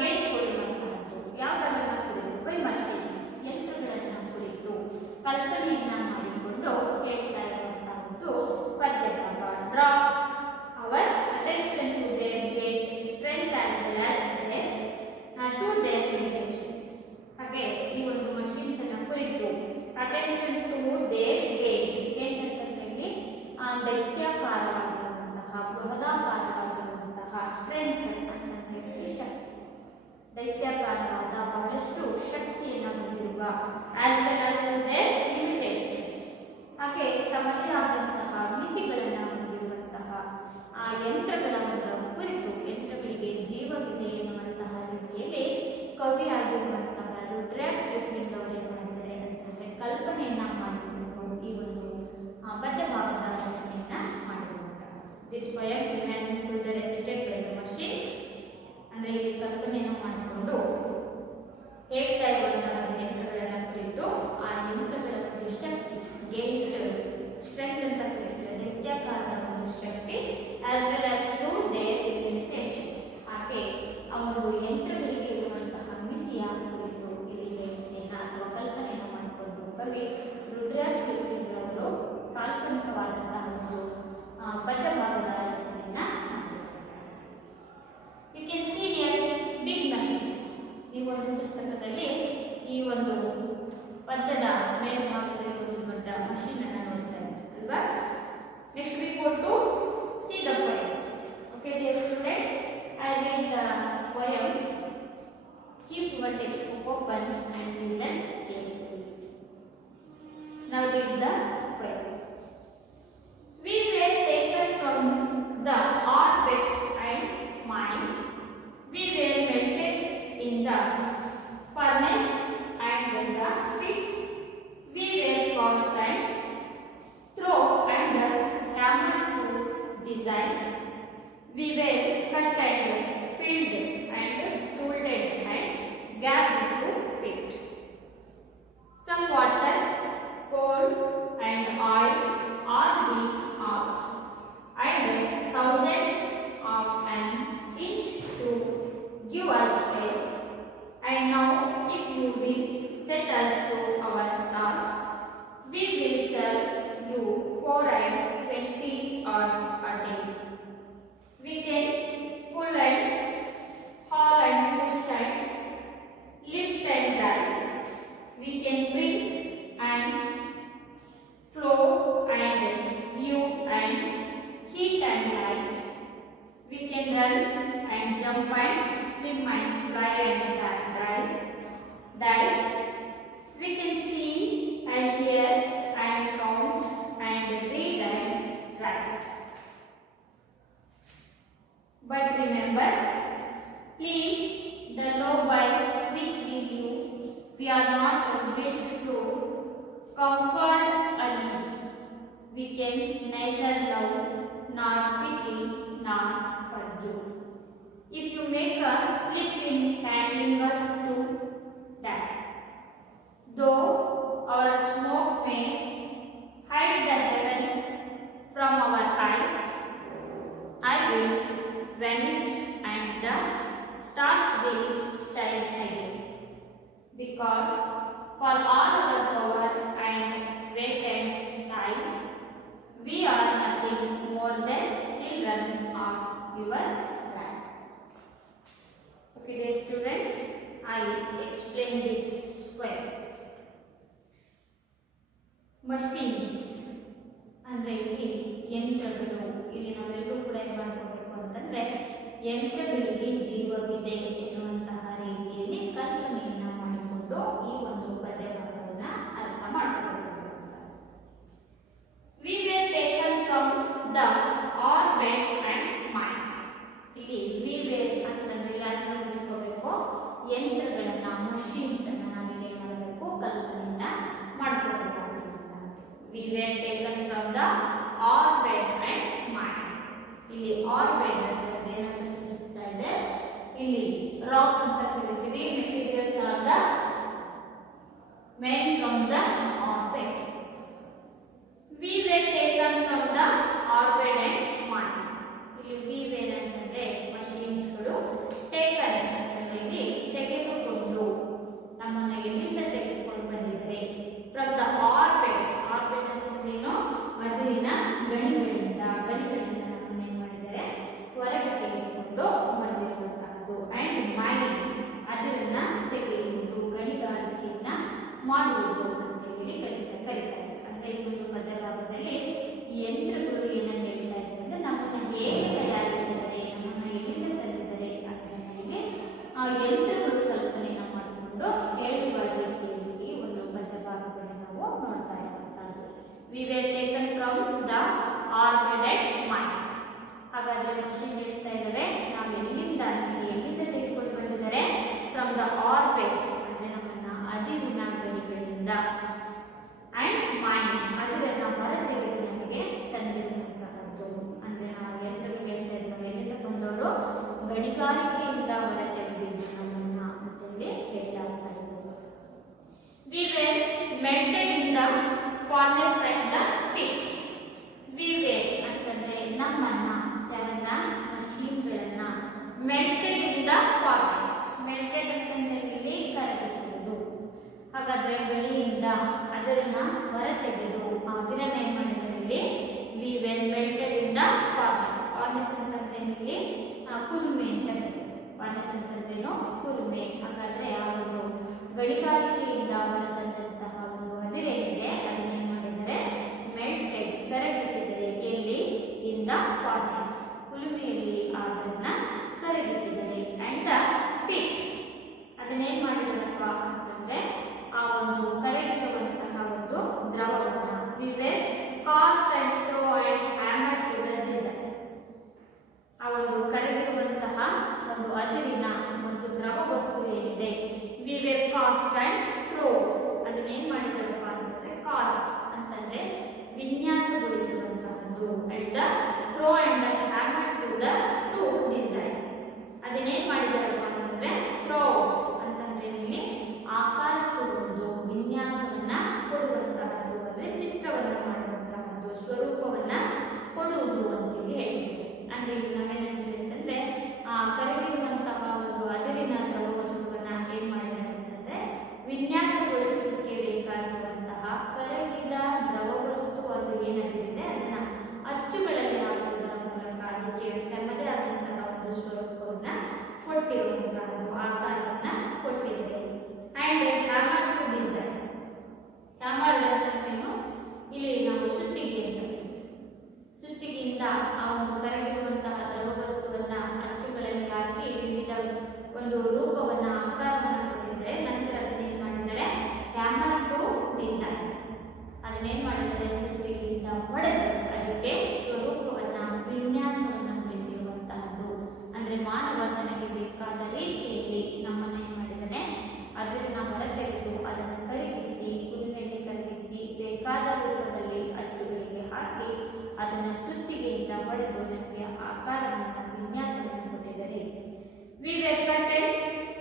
ಹೇಳಿಕೊಳ್ಳುವಂತಹದ್ದು, ಯಾವುದನ್ನ ಕುರಿತು, ಬೈ ಮಷೀನ್ಸ್ ಯಂತ್ರಗಳನ್ನು ಕುರಿತು ಕಲ್ಪನೆಯನ್ನ ಮಾಡಿಕೊಂಡು ಹೇಳ್ತಾ ಇರುವಂತಹ ಒಂದು ಪದ್ಯ ಭಾಗ. Draws our attention to their great strength as well as their to their limitations. ಹಾಗೆ ಈ ಒಂದು ಮಷೀನ್ಸ್ ಅನ್ನ ಕುರಿತು attention to their great, great ಅಂತಂದ್ರೆ ದೈತ್ಯಾಕಾರವಾಗಿರುವಂತಹ ಬೃಹದಾಕಾರವಾಗಿರುವಂತಹ ಸ್ಟ್ರೆಂತ್ ಅಂತಂದ್ರೆ ಶಕ್ತಿ, ದೈತ್ಯಾಕಾರವಾದ ಬಹಳಷ್ಟು ಶಕ್ತಿಯನ್ನು ಹೊಂದಿರುವ as well as to their limitations, ಹಾಗೆ ತಮ್ಮದೇ ಆದಂತಹ ಮಿತಿಗಳನ್ನು ಹೊಂದಿರುವಂತಹ ಆ ಯಂತ್ರಗಳ ಕುರಿತು, ಯಂತ್ರಗಳಿಗೆ ಜೀವವಿದೆ ಎನ್ನುವಂತಹ ರೀತಿಯಲ್ಲಿ ಕವಿಯಾಗಿರುವಂತಹ ರುಡ್ಯಾರ್ಡ್ ಕಿಪ್ಲಿಂಗ್ ಅವರು ಏನು ಮಾಡಿದ್ದಾರೆ ಅಂತಂದರೆ ಕಲ್ಪನೆಯನ್ನ ಮಾಡಿಕೊಂಡು ಈ ಒಂದು ಪದ್ಯಭಾಗದ ರಚನೆಯನ್ನ ಮಾಡಿರುವಂತಹ. This poem imagine to the recited by the machines ಅಂದರೆ ಇಲ್ಲಿ ಕಲ್ಪನೆಯನ್ನು ಮಾಡಿಕೊಂಡು ಹೇಳ್ತಾ ಇರುವಂತಹ ಯಂತ್ರಗಳನ್ನು ಕುರಿತು ಆ ಯಂತ್ರಗಳ ಒಂದು ಶಕ್ತಿ, ಗೇಟ್ ಸ್ಟ್ರೆಂತ್ ಅಂತ ಕರೀತಾರೆ, ದೈತ್ಯಾಕಾರದ ಒಂದು ಶಕ್ತಿ, as well as to their limitations, ಹಾಗೆ ಆ ಒಂದು ಯಂತ್ರಗಳಿಗೆ ಇರುವಂತಹ ಮಿತಿಯ ಕುರಿತು ಇಲ್ಲಿ ಹೇಳಿಕೆಯನ್ನು ಅಥವಾ ಕಲ್ಪನೆಯನ್ನು ಮಾಡಿಕೊಂಡು ಕವಿ ರುಡ್ಯಾರ್ಡ್ ಕಿಪ್ಲಿಂಗ್ ಅವರು ಕಾಲ್ಪನಿಕವಾದಂತಹ ಒಂದು ಪದ್ಯಭಾಗದ ರಚನೆಯನ್ನ jump and swim and fly and dive. We can see and hear and count and read and write. But remember, please, the law by which we live, we are not built to comfort only. We can neither love nor pity nor forgive. If you make us slip in handling us to that, though our smoke may hide the heaven from our eyes, I will vanish and the stars will shine again. Because for all our power and weight and size, we are nothing more than children of your land. Okay, dear students, I explain this well. Machines ಅಂದರೆ ಇಲ್ಲಿ ಯಂತ್ರಗಳು, ಇಲ್ಲಿ ನಾವೆಲ್ಲರೂ ಕೂಡ ಏನು ಮಾಡ್ಕೋಬೇಕು ಅಂತಂದರೆ ಯಂತ್ರಗಳಿಗೆ ಜೀವವಿದೆ ಎನ್ನುವಂತಹ ರೀತಿಯಲ್ಲಿ ಕಲ್ಪನೆಯನ್ನು ಮಾಡಿಕೊಂಡು ಈ ಒಂದು ಪದ್ಯವನ್ನು ಅರ್ಥ ಮಾಡಿಕೊಳ್ಳಬೇಕು. We were taken from the orbit and mind. ಇಲ್ಲಿ we were ಅಂತಂದ್ರೆ ಯಾರನ್ನ ಉಳಿಸ್ಕೋಬೇಕು, ಯಂತ್ರಗಳನ್ನ, ಮಷೀನ್ಸ್ ಅನ್ನ ನಾವಿಲ್ಲಿ ಏನು ಮಾಡಬೇಕು, ಕಲ್ಪನೆಯನ್ನ ಮಾಡ್ಕೋಬೇಕಾಗುತ್ತೆ. We were taken from the orbit and mind. ಇಲ್ಲಿ orbit ಅಂದ್ರೆ ಏನಂತ ಸೂಚಿಸ್ತಾ ಇದೆ, ಇಲ್ಲಿ ರಾಕ್ ಅಂತ ಕರಿತೀವಿ, materials are the made from the orbit. We were taken from the orbit and mind. ಇಲ್ಲಿ we were ಅಂತಂದ್ರೆ ಮಷೀನ್ಸ್ಗಳು, ಟೇಕನ್ ಅಂತಂದ್ರೆ ಇಲ್ಲಿ ತೆಗೆದುಕೊಂಡು, ನಮ್ಮನ್ನ ಎಲ್ಲಿಂದ ತೆಗೆದುಕೊಂಡು ಬಂದಿದ್ದಾರೆ, from the orbit. ಆರ್ಬಿಟ್ ಅಂತಂದ್ರೇನು, ಅದರಿನ ಗಣಿಗಳಿಂದ ನಮ್ಮನ್ನ ಏನು ಮಾಡಿದ್ದಾರೆ, ಹೊರಗೆ ತೆಗೆದುಕೊಂಡು ಬಂದಿರುವಂತಹದ್ದು. ಅಂಡ್ ಮೈಂಡ್, ಅದರನ್ನ ತೆಗೆಯುವುದು, ಗಣಿಗಾರಿಕೆಯನ್ನ ಮಾಡುವುದು ಅಂತ ಹೇಳಿ ಕರೀತಾರೆ. ಅಂದ್ರೆ ಈ ಒಂದು ಪದಭಾಗದಲ್ಲಿ ಯಂತ್ರಗಳು ಏನನ್ನು ಹೇಳ್ತಾ ಇದ್ದಾರೆ ಅಂದ್ರೆ ನಮ್ಮನ್ನ ಹೇಗೆ ತಯಾರಿಸಿದರೆ, ನಮ್ಮನ್ನ ಎಲ್ಲಿಂದ ತಂದಿದ್ದಾರೆ ಅಂತ ಹೇಳಿ ಆ ಯಂತ್ರಗಳು ಕಲ್ಪನೆಯನ್ನ ಮಾಡಿಕೊಂಡು ಹೇಳುವ ರೀತಿಯಲ್ಲಿ ಈ ಒಂದು ಪದಭಾಗವನ್ನು ನಾವು ನೋಡ್ತಾ ಇರುವಂತಹದ್ದು. We were taken from the orbit and mind. ಹಾಗಾದ್ರೆ ಮಷೀನ್ ಹೇಳ್ತಾ ಇದ್ದಾರೆ ನಾವು ಎಲ್ಲಿಂದ ತೆಗೆದುಕೊಂಡು ಬಂದಿದ್ದಾರೆ, ಫ್ರಮ್ ದ ಆರ್ಬಿಟ್ ಅಂದ್ರೆ ನಮ್ಮನ್ನ ಅದಿರಿನ ಗಡಿಗಳಿಂದ, ಅಂಡ್ ಮೈಂಡ್ ಅದರನ್ನ ಹೊರ ತೆಗೆದು ನಮಗೆ ತಂದಿರುವಂತಹದ್ದು. ಅಂದ್ರೆ ನಾವು ಯಂತ್ರಗಳು ಹೇಳ್ತಾ ಇದ್ದೇವೆ, ಎಲ್ಲಿಂದ ಬಂದವರು, ಗಣಿಗಾರಿಕೆಯಿಂದ ಹೊರ ತೆಗೆದಿದ್ದು ನಮ್ಮನ್ನ ಅಂತೇಳಿ ಹೇಳಲಾಗ್ತಾ ಇದ್ದಾರೆ. We were melted in the furnace and the pit. We were ಅಂತಂದ್ರೆ ನಮ್ಮನ್ನ, ಯಾರನ್ನ, ಮಷೀನ್ಗಳನ್ನ, melted in the furnace. melted ಅಂತಂದ್ರೆ ಇಲ್ಲಿ ಕರಗಿಸುವುದು. ಹಾಗಾದ್ರೆ ಗಣಿಯಿಂದ ಅದರನ್ನ ಹೊರತೆಗೆದು ಅದರನ್ನ ಏನು ಮಾಡಿದ್ದಾರೆ ಇಲ್ಲಿ, we were melted in the furnace. furnace ಅಂತಂದ್ರೆ ಇಲ್ಲಿ ಕುಲುಮೆ ಅಂತ ಕರೀತಾರೆ. furnace ಅಂತಂದ್ರೇನು, ಕುಲುಮೆ. ಹಾಗಾದ್ರೆ ಆ ಒಂದು ಗಣಿಗಾರಿಕೆಯಿಂದ ಹೊರತಂದಂತಹ ಒಂದು ಅದಿರೇನಿದೆ ಅದನ್ನ ಏನು ಮಾಡಿದ್ದಾರೆ, ಮೆಲ್ಟೆಡ್, ಕರಗಿಸಿದರೆ. ಎಲ್ಲಿ, ಇನ್ ದ ಫರ್ನೇಸ್, ಕುಲುಮೆಯಲ್ಲಿ ಅದನ್ನ ಕರಗಿಸಿದರೆ. ಅಂಡ್ ದ ಪಿಟ್, ಅದನ್ನೇನು ಮಾಡಿದಾರಪ್ಪ ಅಂತಂದ್ರೆ ಆ ಒಂದು ಕರಗಿರುವಂತಹ ಒಂದು ದ್ರವವನ್ನ, we were cast and throw and hammer to the design. ಆ ಒಂದು ಕರಗಿರುವಂತಹ ಒಂದು ಅದಿರಿನ ಒಂದು ದ್ರವ ವಸ್ತು ಏನಿದೆ, we were cast and throw, ಅದನ್ನೇನು ಮಾಡಿದಾರಪ್ಪ ಅಂತಂದ್ರೆ ಕಾಸ್ಟ್ ಅಂತಂದ್ರೆ ವಿನ್ಯಾಸಗೊಳಿಸುವಂತಹದ್ದು, and the throw and the hammer to the design. ಅದನ್ನೇನು ಮಾಡಿದಾರಪ್ಪ ಅಂತಂದ್ರೆ ಥ್ರೋ ಅಂತಂದ್ರೆ ಇಲ್ಲಿ ಆಕಾರ ಕೊಡುವುದು, ವಿನ್ಯಾಸವನ್ನ ಕೊಡುವಂತಹದ್ದು, ಅಂದ್ರೆ ಚಿತ್ರವನ್ನ ಮಾಡುವಂತಹದ್ದು, ಸ್ವರೂಪವನ್ನ ಕೊಡುವುದು ಅಂತೇಳಿ ಹೇಳ್ತೀವಿ. ಅಂದ್ರೆ ಇಲ್ಲಿ ನಾವೇನಂತೀವಿ ಅಂತಂದ್ರೆ ಕರಗಿರುವಂತಹ ಒಂದು ಅದಿರಿನ ದ್ರವ ವಸ್ತುವನ್ನ ಏನ್ ಮಾಡಿದ್ದಾರೆ ಅಂತಂದ್ರೆ ವಿನ್ಯಾಸಗೊಳಿಸಲಿಕ್ಕೆ ಬೇಕಾಗಿರುವಂತಹ ಕರಗಿದ ದ್ರವ ವಸ್ತು ಅದು ಏನಾಗಿದೆ ಅದನ್ನ ಅಚ್ಚುಗಳಲ್ಲಿ ಹಾಕುವುದರ ಮೂಲಕ ಅದಕ್ಕೆ ತನ್ನದೇ ಆದಂತಹ ಒಂದು ಸ್ವರೂಪವನ್ನ ಕೊಟ್ಟಿರುವಂತಹ ಬಡಿದು ನನಗೆ ಆಕಾರವನ್ನು ವಿನ್ಯಾಸವನ್ನು ಕೊಟ್ಟಿದ್ದಾರೆ. We were cutted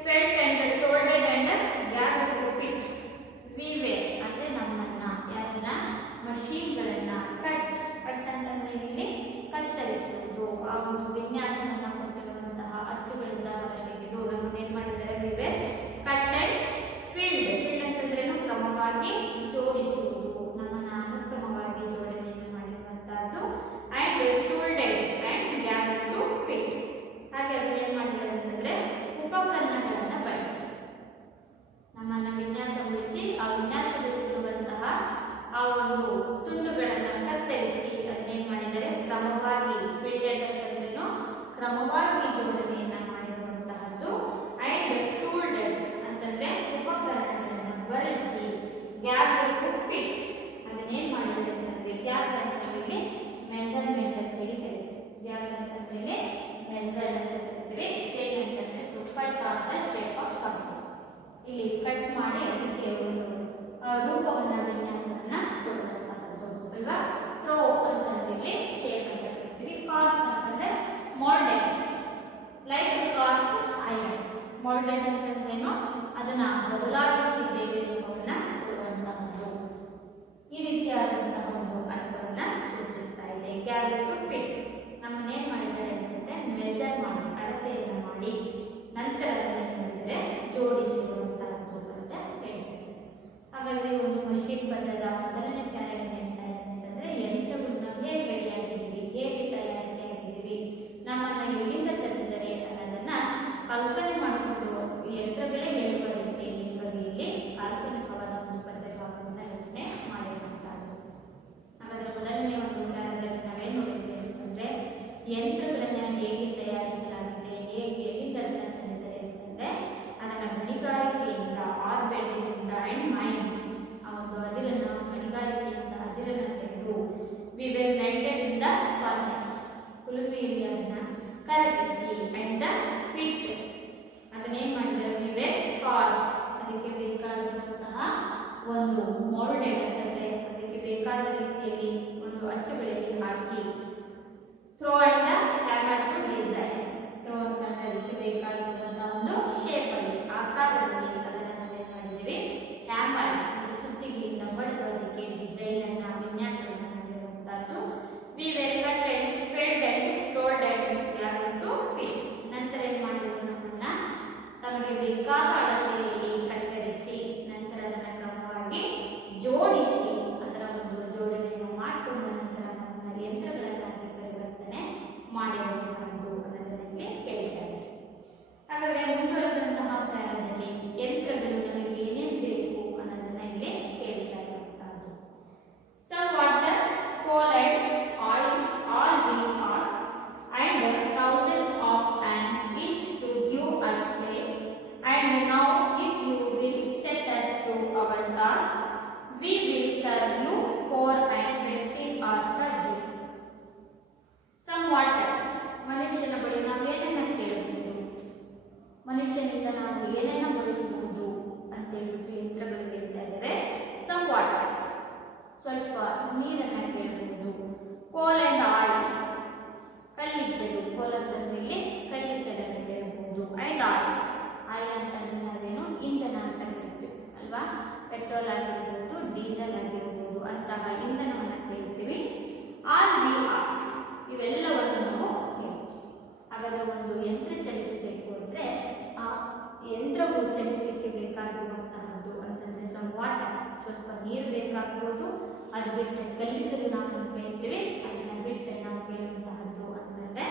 felt and tolded and gathered to fit. We were ಅಂದರೆ ನಮ್ಮನ್ನ ಯಾರನ್ನ ಮಷೀನ್ಗಳನ್ನ ಕಟ್ ಅಂತಂದ್ರೆ ಇಲ್ಲಿ ಕತ್ತರಿಸುವುದು, ಆ ಒಂದು ವಿನ್ಯಾಸವನ್ನು ಕೊಟ್ಟಿರುವಂತಹ ಅಚ್ಚುಗಳಿಂದ ಹೊರತೆಗೆದು ನಮ್ಮನ್ನು ಏನು ಮಾಡಿದ್ದಾರೆ. ವಿ ವೇರ್ ಕಟೆಡ್ ಫೀಲ್ಡ್ ಅಂತಂದ್ರೇನು ಕ್ರಮವಾಗಿ ಜೋಡಿಸುವುದು, ನಮ್ಮನ್ನ ಅನುಕ್ರಮವಾಗಿ ಜೋಡಣೆಯನ್ನು ಮಾಡಿರುವಂತಹದ್ದು. And tolded and gathered to fit. ಹಾಗೆ ಅದನ್ನು ಏನು ಮಾಡಿದ್ದಾರೆ ಅಂತಂದ್ರೆ ಉಪಕರಣಗಳನ್ನು ಬಳಸಿ ನಮ್ಮನ್ನ ವಿನ್ಯಾಸಗೊಳಿಸಿ ಆ ವಿನ್ಯಾಸಗೊಳಿಸಿರುವಂತಹ ಆ ಒಂದು ತುಂಡುಗಳನ್ನು ಕತ್ತರಿಸಿ ಅದನ್ನೇನು ಮಾಡಿದ್ದಾರೆ ಕ್ರಮವಾಗಿ ಫಿಲ್ಟೆಡ್ ಅಂತಂದ್ರೇನು ಕ್ರಮವಾಗಿ ಜೋಡಣೆಯನ್ನ ಮಾಡಿರುವಂತಹದ್ದು. ಅಂಡ್ ಟೂಲ್ಡೆಡ್ ಅಂತಂದ್ರೆ ಉಪಕರಣಗಳನ್ನು ಬಳಸಿ ಗ್ಯಾದರ್ಡ್ ಟು ಫಿಟ್ ಅದನ್ನೇನು ಮಾಡಿದ್ದಾರೆ ಅಂತಂದ್ರೆ ಗ್ಯಾದರ್ ಅಂತಂದ್ರೆ ಮೆಜರ್ಮೆಂಟ್ ಅಂತೇಳಿ ಕರೀತೀವಿ. ಗ್ಯಾದರ್ ಅಂತಂದ್ರೆ ಮೆಜರ್ಡ್ ಅಂತ ಕರೀತೀವಿ. ಏನಂತಂದ್ರೆ to cut off the shape of something. ಇಲ್ಲಿ ಕಟ್ ಮಾಡಿ ಅದಕ್ಕೆ ಒಂದು ರೂಪವನ್ನ ವಿನ್ಯಾಸವನ್ನ ಕೊಡುವಂತಹದ್ದು ಅಲ್ವಾ. ಥ್ರೋ ಅಂತಂದ್ರೆ ಶೇಪ್ ಅಂತ ಕರಿತೀವಿ. ಕಾಸ್ಟ್ ಅಂತಂದ್ರೆ moulded like cost iron. Moulded ಅಂತಂದ್ರೇನು ಅದನ್ನ ಬದಲಾಯಿಸಿ ಬೇರೆ ರೂಪವನ್ನ ಕೊಡುವಂತಹದ್ದು. ಈ ರೀತಿಯಾದಂತಹ ಒಂದು ಅರ್ಥವನ್ನ ಸೂಚಿಸ್ತಾ ಇದೆ. ಗ್ಯಾದರ್ ಟು ಫಿಟ್ ನಮ್ಮನ್ನೇನು ಮಾಡಿದ್ದಾರೆ ಅಂತಂದ್ರೆ ಮೆಜರ್ ಮಾಡಿ ಅಳತೆಯನ್ನು ಮಾಡಿ ನಂತರ ಅದನ್ನೇನಿದ್ರೆ ಜೋಡಿಸಿರುವಂತಹದ್ದು ಅಂತ ಹೇಳ್ತೀವಿ. ಹಾಗಾದ್ರೆ ಒಂದು ಮಷೀನ್ ಪದದ ಮೊದಲನೇ ಪ್ಯಾರಾಗ್ರಾಫ್ ಹೇಳ್ತಾ ಇದೆ ಅಂತಂದ್ರೆ ಯಂತ್ರವನ್ನು ಹೇಗೆ ರೆಡಿಯಾಗಿದ್ದೀವಿ, ಹೇಗೆ ತಯಾರಿಕೆಯಾಗಿದ್ದೀವಿ, ನಮ್ಮನ್ನ ಎಲ್ಲಿಂದ ತಂದಿದ್ದಾರೆ ಅನ್ನೋದನ್ನ ಕಲ್ಪನೆ ಮಾಡಿಕೊಂಡು ಯಂತ್ರಗಳೇ ಹೇಳುವ ರೀತಿಯಲ್ಲಿ ಕವಿಯಲ್ಲಿ ಕಾಲ್ಪನಿಕವಾದ ಒಂದು ಪದ್ಯಭಾಗವನ್ನು ರಚನೆ ಮಾಡಿರುವಂತಹದ್ದು. ಹಾಗಾದ್ರೆ ಮೊದಲನೇ ಒಂದು ಪ್ಯಾರಾಗ್ರಾಫ್ ನಾವೇನು ನೋಡಿದ್ವಿ ಅಂತಂದ್ರೆ ಯಂತ್ರಗಳನ್ನ ಹೇಗೆ ತಯಾರಿಸಲಾಗಿದೆ, ಹೇಗೆ ಎಲ್ಲಿಂದ ಅದನ್ನ ತಂದಿದ್ದಾರೆ ಅಂತಂದ್ರೆ ಅದನ್ನ ಗಣಿಗಾರಿಕೆಯಿಂದ ಆರ್ಬೆಲ್ಡಿಂದ ಅಂಡ್ ಮೈನ್ ಆ ಒಂದು ಅದಿರನ್ನು ಗಣಿಗಾರಿಕೆಯಿಂದ ಅದಿರನ್ನು ತೆಗೆದು we were melted in the furnace ಕುಲುಮೆಯಲ್ಲಿ ಅದನ್ನ ಕರಗಿಸಿ ಅಂಡ್ ಫಿಟ್ ಅದನ್ನೇನು ಮಾಡಿದ್ದಾರೆ. ವಿ ವೇರ್ ಕಾಸ್ಟ್ ಅದಕ್ಕೆ ಬೇಕಾಗಿರುವಂತಹ ಒಂದು ಮೋಲ್ಡೆಡ್ ಅಂತಂದ್ರೆ ಅದಕ್ಕೆ ಬೇಕಾದ ರೀತಿಯಲ್ಲಿ ಒಂದು ಅಚ್ಚುಗಳಲ್ಲಿ ಹಾಕಿ throw and hammer to design. Throw ಅಂತಂದ್ರೆ ಅದಕ್ಕೆ ಬೇಕಾಗಿರುವಂತಹ ಒಂದು ಶೇಪಲ್ಲಿ ಆಕಾರದಲ್ಲಿ ಅದನ್ನು ನಾವೇನು ಮಾಡಿದ್ದೀವಿ ಹ್ಯಾಮರ್ ಸುತ್ತಿಗೆಯಿಂದ ಬಡಿದು ಅದಕ್ಕೆ ಡಿಸೈನ್ ಅನ್ನ ವಿನ್ಯಾಸವನ್ನು ಮಾಡಿರುವಂತಹದ್ದು. We were cutted felt and tolded gathered to fit. ನಂತರ ಏನು ಮಾಡಿದ್ರು ನಮ್ಮನ್ನ ತಮಗೆ ಬೇಕಾದ ಅಳತೆಯಲ್ಲಿ ಕತ್ತರಿಸಿ ನಂತರ ಅದನ್ನು ಕ್ರಮವಾಗಿ ಜೋಡಿಸಿ ಅದರ ಒಂದು ಜೋಡಣೆಯನ್ನು ಮಾಡಿಕೊಂಡ ನಂತರ ನಮ್ಮನ್ನ ಯಂತ್ರಗಳನ್ನಾಗಿ ಪರಿವರ್ತನೆ ಮಾಡಿರುವಂತಹದ್ದು ಅನ್ನೋದಕ್ಕೆ ಹೇಳ್ತಾರೆ. ಹಾಗಾದ್ರೆ ಮುಂದುವರೆದಂತಹ ಪ್ಯಾರಾದಲ್ಲಿ ಯಂತ್ರಗಳು ನಮಗೆ ಏನೇನು ಬೇಕು ಅನ್ನೋದನ್ನ ಇಲ್ಲಿ ಕೇಳ್ತಾ ಇರುವಂತಹದ್ದು. Some water, coal and oil all we ask and thousands of an inch to give us play. And now if you will set us to our task, we will serve you for and 20 hours a day. Some water ಮನುಷ್ಯನ ಬಳಿ ನಾವು ಏನನ್ನ ಕೇಳಬಹುದು, ಮನುಷ್ಯನಿಂದ ನಾವು ಏನನ್ನ ಬಳಸಬಹುದು ಅಂತ ಹೇಳ್ಬಿಟ್ಟು ಯಂತ್ರಗಳು ಹೇಳ್ತಾ ಇದ್ದಾರೆ. ಸಮ್ ವಾಟರ್ ಸ್ವಲ್ಪ ನೀರನ್ನ ಕೇಳಬಹುದು. ಕೋಲ್ ಅಂಡ್ ಆಯಿಲ್ ಕಲ್ಲಿದ್ದಲು, ಕೋಲ್ ಅಂತಂದ್ರೆ ಇಲ್ಲಿ ಕಲ್ಲಿದ್ದಲನ್ನು ಕೇಳಬಹುದು. ಅಂಡ್ ಆಯಿಲ್ ಆಯಿಲ್ ಅಂತಂದ್ರೆ ನಾವೇನು ಇಂಧನ ಅಂತ ಕರಿತೀವಿ ಅಲ್ವಾ. ಪೆಟ್ರೋಲ್ ಆಗಿರ್ಬೋದು, ಡೀಸೆಲ್ ಆಗಿರ್ಬೋದು ಅಂತಹ ಇಂಧನವನ್ನು ಕೇಳ್ತೀವಿ. ಆಲ್ ವಿ ಆಸ್ಕ್ ಇವೆಲ್ಲವನ್ನು ನಾವು ಕೇಳ್ತೀವಿ. ಹಾಗಾದ್ರೆ ಒಂದು ಯಂತ್ರ ಚಲಿಸಬೇಕು ಅಂದ್ರೆ ಆ ಯಂತ್ರವು ಚಲಿಸಲಿಕ್ಕೆ ಬೇಕಾಗಿರುವಂತಹದ್ದು ಅಂತಂದ್ರೆ ಸಮ್ ವಾಟರ್ ಸ್ವಲ್ಪ ನೀರು ಬೇಕಾಗ್ಬೋದು. ಅದು ಬಿಟ್ಟರೆ ಕಲ್ಲಿದ್ದಲು ನಾವು ಕೇಳ್ತೀವಿ. ಅದನ್ನ ಬಿಟ್ಟರೆ ನಾವು ಕೇಳುವಂತಹದ್ದು ಅಂತಂದ್ರೆ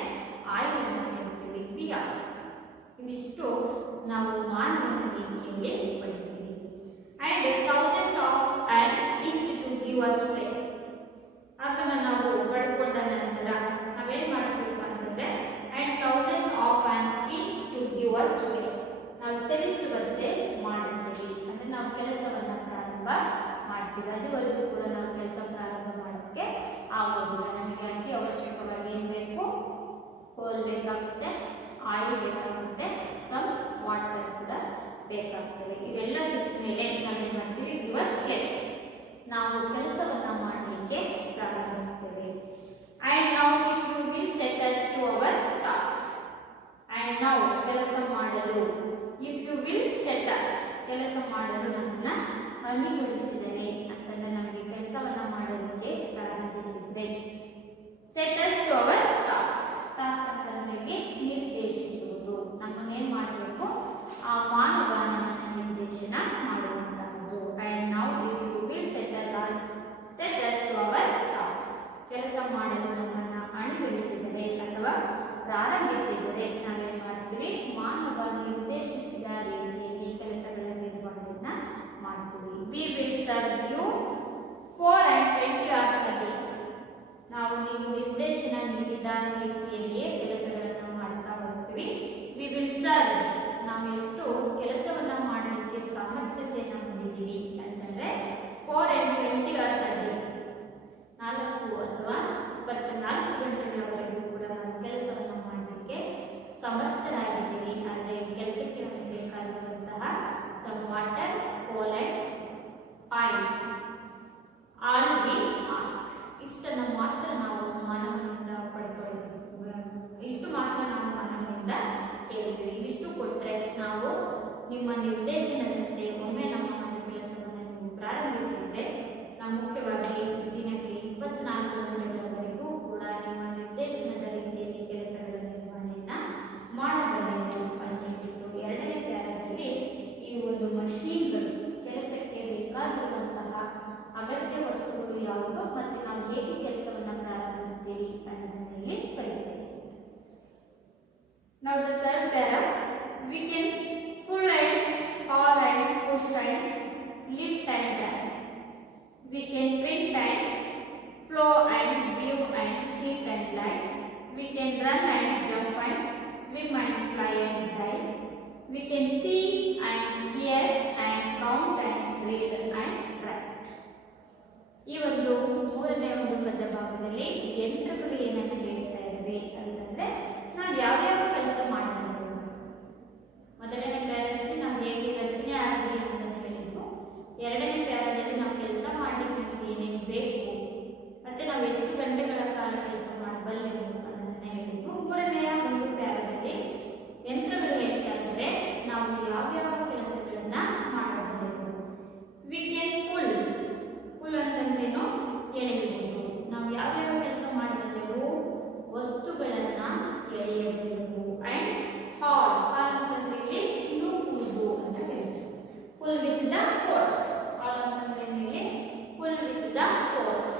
ಆಯಿಲ್ ಅನ್ನು ಕೇಳ್ತೀವಿ. ವಿ ಆಸ್ಕ್ ಇವಿಷ್ಟು ನಾವು ಮಾನವನ ಕೇಳಿ ಪಡಿತೀವಿ. And thousands of an inch to give us play. ಅದನ್ನು ನಾವು ಪಡ್ಕೊಂಡ ನಂತರ ನಾವೇನು ಮಾಡ್ತೀವಿ ಅಂತಂದ್ರೆ and thousands of an inch to give us play ನಾವು ಚಲಿಸುವಂತೆ ಮಾಡ್ತೀವಿ. ಅಂದರೆ ನಾವು ಕೆಲಸವನ್ನು ಪ್ರಾರಂಭ ಮಾಡ್ತೀವಿ. ಅದುವರೆಗೂ ಕೂಡ ನಾವು ಕೆಲಸ ಪ್ರಾರಂಭ ಮಾಡೋಕ್ಕೆ ಆಗೋದಿಲ್ಲ. ನಮಗೆ ಅತಿ ಅವಶ್ಯಕವಾಗಿ ಏನು ಬೇಕು, ಕೋಲ್ ಬೇಕಾಗುತ್ತೆ, ಆಯಿಲ್ ಬೇಕಾಗುತ್ತೆ, ಸಮ್ ವಾಟರ್ ಕೂಡ ಬೇಕಾಗ್ತದೆ. ಇವೆಲ್ಲ ಸಿಕ್ಕ ಮೇಲೆ ನಾವೇನು ಮಾಡ್ತೀವಿ, ದಿವಸ ನಾವು ಕೆಲಸವನ್ನು ಮಾಡಲಿಕ್ಕೆ ಪ್ರಾರಂಭಿಸ್ತೇವೆ. ಆ್ಯಂಡ್ ನಾವು ಇಫ್ ಯು ಮಾಡ್ತೀವಿ. We will serve you 4 and 20 hours a day. ನಾವು ನೀವು ನಿರ್ದೇಶನ ನೀಡಿದ ರೀತಿಯಲ್ಲಿಯೇ ಕೆಲಸಗಳನ್ನು ಮಾಡ್ತಾ ಹೋಗ್ತೀವಿ. ವಿ ವಿಲ್ ಸರ್ವ್ ನಾವು ಎಷ್ಟು ಕೆಲಸವನ್ನು ಮಾಡಲಿಕ್ಕೆ ಸಾಮರ್ಥ್ಯತೆಯನ್ನು ಹೊಂದಿದ್ದೀವಿ ಅಂತಂದರೆ 4 and 20 hours a day, 4 ಅಥವಾ 24 ಗಂಟೆಗಳವರೆಗೂ ಕೂಡ ನಾವು ಕೆಲಸವನ್ನು ಮಾಡಲಿಕ್ಕೆ ಸಮರ್ಥರಾಗಿದ್ದೀವಿ. ಆದರೆ ಕೆಲಸಕ್ಕೆ ನಮಗೆ ಬೇಕಾಗಿರುವಂತಹ some water, coal and oil, all we ask, ಇಷ್ಟನ್ನು ಮಾತ್ರ ನಾವು ಮಾನವನಿಂದ ಪಡ್ಕೊಳ್ಳಬೇಕು. ಇಷ್ಟು ಮಾತ್ರ ನಾವು ಮಾನವನಿಂದ ಕೇಳ್ತೀವಿ. ಇಷ್ಟು ಕೊಟ್ಟರೆ ನಾವು ನಿಮ್ಮ ನಿರ್ದೇಶನದಂತೆ ಒಮ್ಮೆ ನಮ್ಮ ಒಂದು ಕೆಲಸವನ್ನು ನೀವು ಪ್ರಾರಂಭಿಸಿದರೆ ನಾವು ಮುಖ್ಯವಾಗಿ ದಿನಕ್ಕೆ 24 ಗಂಟೆಗಳವರೆಗೂ ಕೂಡ ನಿಮ್ಮ ನಿರ್ದೇಶನದ ರೀತಿಯಲ್ಲಿ ಕೆಲಸಗಳ ನಿರ್ವಹಣೆಯನ್ನು ಮಾಡಬಲ್ಲೆವು ಅಂತ ಹೇಳ್ಬಿಟ್ಟು ಎರಡನೇ ಪ್ಯಾರಾದಲ್ಲಿ ಈ ಒಂದು ಮಷೀನ್ಗಳು ಕೆಲಸಕ್ಕೆ ಬೇಕಾಗಿರುವಂತಹ ಅಗತ್ಯ ವಸ್ತುಗಳು ಯಾವುದು ಮತ್ತು ನಾವು ಹೇಗೆ ಕೆಲಸವನ್ನು ಪ್ರಾರಂಭಿಸ್ತೀವಿ ಅನ್ನೋದನ್ನು ಇಲ್ಲಿ ಪರಿಚಯಿಸಿದೆ. Now the third para, we can pull and haul and push and lift and drag. We can print and flow and view and heat and light. We can run and jump and swim and fly and dive. We can see and hear and count and read and write. ಈ ಒಂದು ಮೂರನೇ ಒಂದು ಪದ್ಯ ಭಾಗದಲ್ಲಿ ಯಂತ್ರಗಳು ಏನನ್ನು ಹೇಳ್ತಾ ಇದ್ವಿ ಅಂತಂದ್ರೆ ನಾವು ಯಾವ್ಯಾವ ಕೆಲಸ ಮಾಡಬಹುದು. ಮೊದಲನೇ ಪ್ಯಾರಾದಲ್ಲಿ ನಾವು ಹೇಗೆ ರಚನೆ ಆಗಲಿ ಅಂತ ಹೇಳಿದ್ವು. ಎರಡನೇ ಪ್ಯಾರಾದಲ್ಲಿ ನಾವು ಕೆಲಸ ಮಾಡಲಿಕ್ಕೆ ನಮಗೆ ಏನೇನು ಬೇಕು ಮತ್ತೆ ನಾವು ಎಷ್ಟು ಗಂಟೆಗಳ ಕಾಲ ಕೆಲಸ ಮಾಡಬಲ್ಲೆವು ಅನ್ನೋದನ್ನ ಹೇಳಿದ್ವು. ಮೂರನೆಯ ಒಂದು ಪ್ಯಾರಾದಲ್ಲಿ ಯಂತ್ರಗಳು ಹೇಳ್ತಾ ಇದ್ದಾರೆ ನಾವು ಯಾವ್ಯಾವ ಕೆಲಸಗಳನ್ನ ಮಾಡಬಹುದು. ವಿ ಕ್ಯಾನ್ ಪುಲ್, ಪುಲ್ ಅಂತಂದ್ರೇನು ಎಳೆಯುವುದು. ನಾವು ಯಾವ್ಯಾವ ಕೆಲಸ ಮಾಡಬಲ್ಲೆವು, ವಸ್ತುಗಳನ್ನು ಎಳೆಯಬಹುದು. ಅಂಡ್ ಹಾಲ್, ಹಾಲ್ ಅಂತಂದ್ರೆ ಇಲ್ಲಿ ನೂಕುವುದು ಅಂತ ಹೇಳ್ತೀವಿ. ಪುಲ್ ವಿತ್ ದ ಫೋರ್ಸ್, ಹಾಲ್ ಅಂತಂದ್ರೆ ಇಲ್ಲಿ ಪುಲ್ ವಿತ್ ದ ಫೋರ್ಸ್,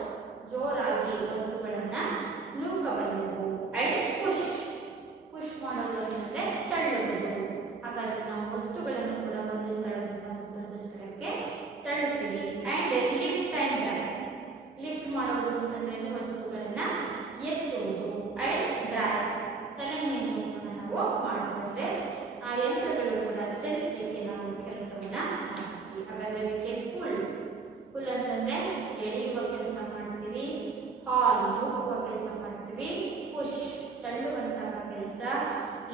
ಜೋರಾಗಿ ವಸ್ತುಗಳನ್ನು ನೂಕಬಲ್ಲವು. ಅಂಡ್ ಪುಷ್, ಪುಷ್ ಮಾಡೋದು ಅಂತಂದ್ರೆ ತಳ್ಳುವುದು. ಹಾಗಾದ್ರೆ ನಾವು ವಸ್ತುಗಳನ್ನು ಕೂಡ ಒಂದು ಸ್ಥಳದಿಂದ ಮತ್ತೊಂದು ಸ್ಥಳಕ್ಕೆ ತಳ್ಳುತ್ತೀವಿ. And lift and drag, lift ಮಾಡೋದು ಅಂತಂದ್ರೆ ವಸ್ತುಗಳನ್ನ ಎತ್ತುವುದು. ಅಂಡ್ ಡ್ರ್ಯಾಗ್, ಚಲನೆಯನ್ನು ಕೂಡ ನಾವು ಮಾಡಿದ್ರೆ ಆ ಯಂತ್ರಗಳು ಕೂಡ ಚಲಿಸಲಿಕ್ಕೆ ನಾವು ಕೆಲಸವನ್ನ ಮಾಡ್ತೀವಿ. ಹಾಗಾದ್ರೆ ವಿ ಕ್ಯಾನ್ ಪುಲ್, ಪುಲ್ ಅಂತಂದ್ರೆ ಎಳೆಯುವ ಕೆಲಸ ಮಾಡ್ತೀವಿ. ಹಾಲ್, ನೂಕುವ ಕೆಲಸ ಮಾಡ್ತೀವಿ. ಪುಷ್, ತಳ್ಳುವಂತಹ ಕೆಲಸ.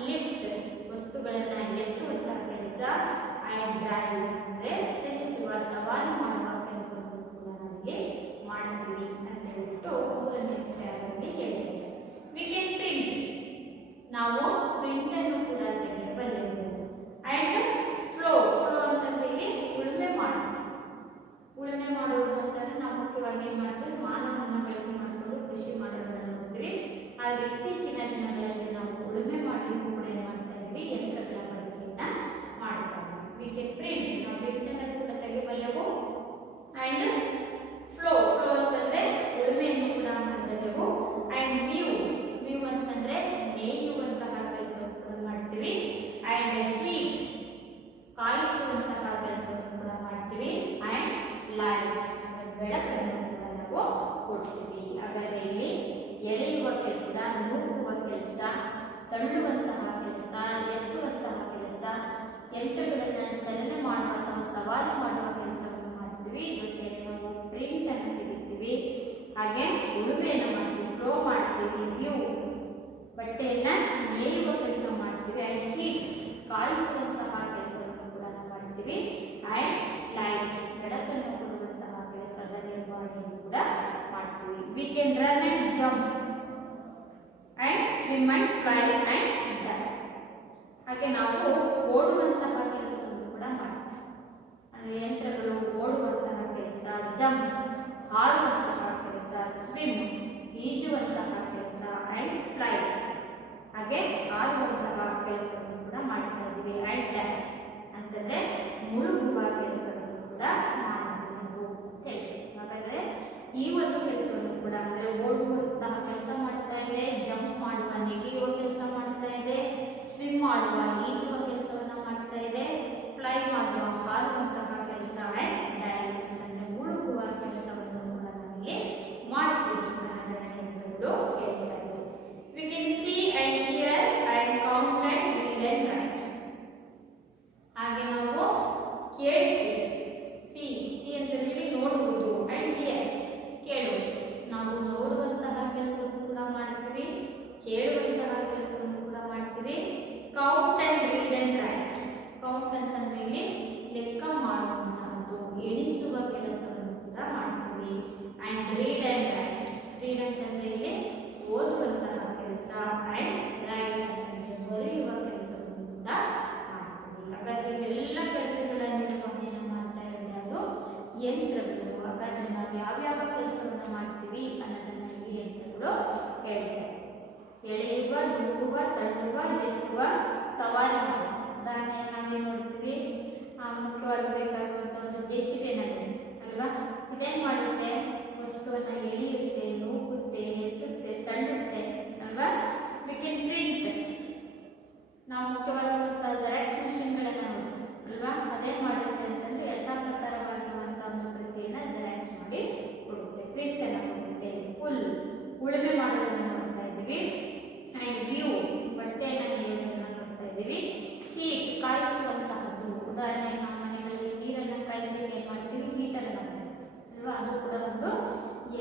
ಲಿಫ್ಟ್, ವಸ್ತುಗಳನ್ನ ಎತ್ತುವಂತಹ ಕೆಲಸ. ಅಂಡ್ ಡ್ರೈವ್ ಅಂದ್ರೆ ಚಲಿಸುವ, ಸವಾರಿ ಮಾಡುವ ಕೆಲಸವನ್ನು ಕೂಡ ನಮಗೆ ಮಾಡ್ತೀವಿ ಅಂತ ಹೇಳ್ಬಿಟ್ಟು ಮೂರನೇ ಪ್ಯಾರಾದಲ್ಲಿ ಹೇಳ್ತೇವೆ. ವಿ ಕ್ಯಾನ್ ಪ್ರಿಂಟ್, ನಾವು ಪ್ರಿಂಟ್ ಅನ್ನು ಕೂಡ ತೆಗೆಯಬಲ್ಲೆವು. ಅಂಡ್ ಫ್ಲೋ, ಫ್ಲೋ ಅಂತಂದ್ರೆ ಇಲ್ಲಿ ಉಳುಮೆ ಮಾಡೋದು. ಉಳುಮೆ ಮಾಡುವುದು ಅಂತಂದ್ರೆ ನಾವು ಮುಖ್ಯವಾಗಿ ಏನು ಮಾಡ್ತೀವಿ, ಮಾನವನ್ನ ಬಳಕೆ ಮಾಡಿಕೊಂಡು ಕೃಷಿ ಮಾಡೋದನ್ನು ನೋಡ್ತೀವಿ. ಆದರೆ ಇತ್ತೀಚಿನ ದಿನಗಳಲ್ಲಿ ನಾವು ಉಳುಮೆ ಮಾಡಲಿಕ್ಕೂ ಕೂಡ ಏನು ಮಾಡ್ತಾ ಇದ್ವಿ, ಯಂತ್ರಗಳ ಬಳಕೆಯನ್ನ ಮಾಡ್ತಾ ಇದ್ವಿ. ವಿ ಕ್ಯಾನ್ ಪ್ರಿಂಟ್, ನಾವು ಪ್ರಿಂಟ್ ಅನ್ನು ಕೂಡ ತೆಗೆಯಬಲ್ಲೆವು. ಅಂಡ್ ಫ್ಲೋ, ಫ್ಲೋ ಅಂತಂದ್ರೆ ಉಳುಮೆಯನ್ನು ಕೂಡ ಮಾಡಬಲ್ಲೆವು. ಅಂಡ್ ವ್ಯೂ, ವ್ಯೂ ಅಂತಂದ್ರೆ ಮೇಯುವಂತಹ ಕೆಲಸವನ್ನು ಕೂಡ ಮಾಡ್ತೀವಿ. ಅಂಡ್ ಹೀಟ್, ಕಾಯಿಸುವಂತಹ ಕೆಲಸವನ್ನು ಕೂಡ ಮಾಡ್ತೀವಿ. ಅಂಡ್ ಲೈಟ್, ಬೆಳಕನ್ನು ಕೂಡ ನಾವು ಕೊಡ್ತೀವಿ. ಹಾಗಾದ್ರೆ ಇಲ್ಲಿ ಎಳೆಯುವ ಕೆಲಸ, ನೂಕುವ ಕೆಲಸ, ತಳ್ಳುವಂತಹ ಕೆಲಸ, ಎತ್ತುವಂತಹ ಕೆಲಸ, ಯಂತ್ರಗಳನ್ನು ಚಲನೆ ಮಾಡುವ ಅಥವಾ ಸವಾರಿ ಮಾಡುವ ಕೆಲಸವನ್ನು ಮಾಡ್ತೀವಿ. ಜೊತೆಯಲ್ಲಿ ನಾವು ಪ್ರಿಂಟ್ ಅನ್ನು ತೆಗಿತೀವಿ. ಹಾಗೆ ಉಳುಮೆಯನ್ನು ಮಾಡ್ತೀವಿ, ಫ್ಲೋ ಮಾಡ್ತೀವಿ. ವ್ಯೂ, ಬಟ್ಟೆಯನ್ನು ಮೇಯುವ ಕೆಲಸ ಮಾಡ್ತೀವಿ. ಆ್ಯಂಡ್ ಹೀಟ್, ಕಾಯಿಸುವಂತಹ ಕೆಲಸವನ್ನು ಕೂಡ ನಾವು ಮಾಡ್ತೀವಿ. ಆ್ಯಂಡ್ ಲೈಟ್, ಬೆಳಕನ್ನು ಕೊಡುವಂತಹ ಕೆಲಸದ ನಿರ್ವಹಣೆಯನ್ನು ಕೂಡ ಮಾಡ್ತೀವಿ. We can run and jump and swim and fly and dive. ಹಾಗೆ ನಾವು ಓಡುವಂತಹ ಕೆಲಸವನ್ನು ಕೂಡ ಮಾಡ್ತೀವಿ. ಅಂದರೆ ಯಂತ್ರಗಳು ಓಡುವಂತಹ ಕೆಲಸ, ಜಂಪ್ ಹಾರುವಂತಹ ಕೆಲಸ, ಸ್ವಿಮ್ ಈಜುವಂತಹ ಕೆಲಸ, ಆ್ಯಂಡ್ ಫ್ಲೈ ಹಾಗೆ ಹಾರುವಂತಹ ಕೆಲಸವನ್ನು ಕೂಡ ಮಾಡ್ತಾ ಇದ್ದೀವಿ. ಆ್ಯಂಡ್ ಡೈವ್ ಅಂತಂದರೆ ಮುಳುಗುವ ಕೆಲಸವನ್ನು ಕೂಡ ಮಾಡಬಹುದು ಅಂತ ಹೇಳ್ತೀವಿ. ಹಾಗಾದರೆ ಈ ಒಂದು ಕೆಲಸವನ್ನು ಕೂಡ ಅಂದರೆ ಓಡುವಂತಹ ಕೆಲಸ ಮಾಡ್ತಾ ಇದೆ, ಜಂಪ್ ಮಾಡುವ, ನೆಗೆಯುವ ಕೆಲಸ ಮಾಡ್ತಾ ಇದೆ, ಮಾಡುವ ಈಜುವ ಕೆಲಸವನ್ನು ಮಾಡ್ತಾ ಇದೆ, ಫ್ಲೈ ಮಾಡುವ ಹಾರುವಂತಹ ಕೆಲಸ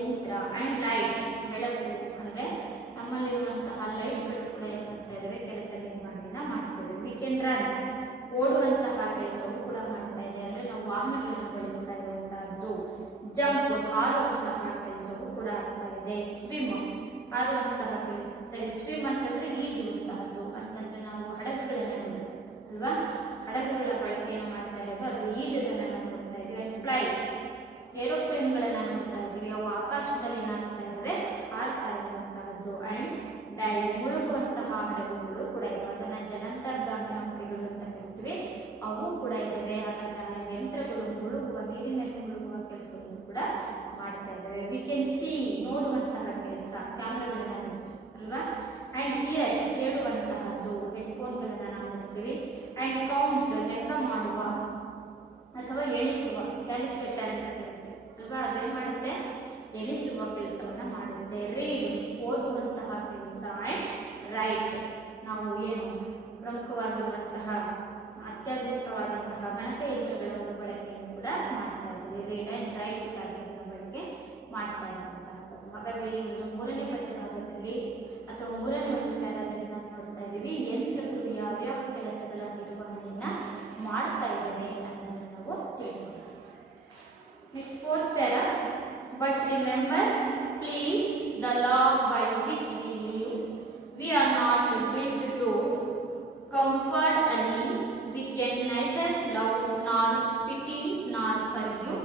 ಯಂತ್ರ ಆ್ಯಂಡ್ ಲೈಟ್ ಬೆಳಕು ಅಂದರೆ ನಮ್ಮಲ್ಲಿರುವಂತಹ ಲೈಟ್ಗಳು ಕೂಡ ಏನು ಮಾಡ್ತಾ ಇದ್ದಾವೆ ಕೆಲಸವನ್ನು ಮಾಡ್ತೇವೆ. ವಿ ಕ್ಯಾನ್ ರನ್ ಓಡುವಂತಹ ಕೆಲಸವು ಕೂಡ ಮಾಡ್ತಾ ಇದೆ ಅಂದರೆ ನಾವು ವಾಹನಗಳನ್ನು ಬಳಸ್ತಾ ಇರುವಂತಹದ್ದು. ಜಂಪ್ ಹಾರುವಂತಹ ಕೆಲಸವು ಕೂಡ ಆಗ್ತಾ ಇದೆ. ಸ್ವಿಮ್ ಹಾರುವಂತಹ ಕೆಲಸ. ಸರಿ, ಸ್ವಿಮ್ ಅಂತಂದರೆ ಈಜುವಂತಹದ್ದು ಅಂತಂದರೆ ನಾವು ಹಡಗುಗಳನ್ನು ಅಲ್ವಾ, ಹಡಗುಗಳ ಬಳಕೆಯನ್ನು ಮಾಡ್ತಾ ಇರೋದು ಅದು ಈಜುವುದನ್ನು ನಾವು ನೋಡ್ತಾ ಇದ್ದೀವಿ. ಆ್ಯಂಡ್ ಫ್ಲೈ ಏರೋಪ್ಲೇನ್ಗಳನ್ನು ನೋಡ್ತಾ ಇದ್ದೀವಿ, ಅವು ಆಕಾಶದಲ್ಲಿ ಏನಾಗ್ತಾ ಇದ್ದಾವೆ ಹಾರ್ತಾ ಇರುವಂತಹದ್ದು. ಆ್ಯಂಡ್ ಡೈ ಮುಳುಗುವಂತಹ ಹಡಗುಗಳು ಕೂಡ ಇವೆ, ಅದನ್ನು ಜಲಾಂತರ್ಗಾಮಿ ನೌಕೆಗಳು ಅಂತ ಕರಿತೀವಿ, ಅವು ಕೂಡ ಇದ್ದಾವೆ. ಹಾಗಾದ್ರೆ ಯಂತ್ರಗಳು ಮುಳುಗುವ ನೀರಿನಲ್ಲಿ ಮುಳುಗುವ ಕೆಲಸವನ್ನು ಕೂಡ ಮಾಡ್ತಾ ಇದ್ದಾವೆ. ವಿ ಕ್ಯಾನ್ ಸಿ ನೋಡುವಂತಹ ಕೆಲಸ, ಕ್ಯಾಮ್ರಾಗಳನ್ನು ಅಲ್ವಾ. ಆ್ಯಂಡ್ ಹಿಯರ್ ಕೇಳುವಂತಹದ್ದು, ಹೆಡ್ಫೋನ್ಗಳನ್ನು ನಾವು ನೋಡ್ತೀವಿ. ಆ್ಯಂಡ್ ಕೌಂಟ್ ಲೆಕ್ಕ ಮಾಡುವ ಅಥವಾ ಎಣಿಸುವ, ಕ್ಯಾಲ್ಕುಲೇಟರ್ ಅಂತ ಕರಿತೀವಿ ಅಲ್ವಾ, ಅದೇನು ಮಾಡುತ್ತೆ ಎಣಿಸುವ ಕೆಲಸವನ್ನು ಮಾಡುತ್ತೆ. ರೀಡ್ ಓದುವಂತಹ ಕೆಲಸ. ಆ್ಯಂಡ್ ರೈಟ್ ನಾವು ಏನು ಪ್ರಮುಖವಾಗಿರುವಂತಹ ಅತ್ಯಾಧುನಿಕವಾದಂತಹ ಗಣಕಯಂತ್ರಗಳ ಬಳಕೆಯನ್ನು ಕೂಡ ಮಾಡ್ತಾ ಇದ್ದೀವಿ. ರೀಡ್ ಆ್ಯಂಡ್ ರೈಟ್ ಕಾರ್ಯಗಳ ಬಳಕೆ ಮಾಡ್ತಾ ಇರುವಂತಹದ್ದು. ಹಾಗಾದರೆ ಈ ಒಂದು ಮೂರನೇ ಪದ್ಯಭಾಗದಲ್ಲಿ ಅಥವಾ ಮೂರನೇ ಒಂದು ಪ್ಯಾರಾದಲ್ಲಿ ನಾವು ನೋಡ್ತಾ ಇದ್ದೀವಿ ಯಂತ್ರಗಳು ಯಾವ್ಯಾವ ಕೆಲಸಗಳ ನಿರ್ವಹಣೆಯನ್ನು ಮಾಡ್ತಾ ಇದ್ದಾವೆ ಅನ್ನೋದನ್ನು ನಾವು ತಿಳ್ಕೊಳ್ಳೋಣ. Next fourth para. But remember please the law by which we live, we are not built to comfort any, we can neither love nor pity nor forgive,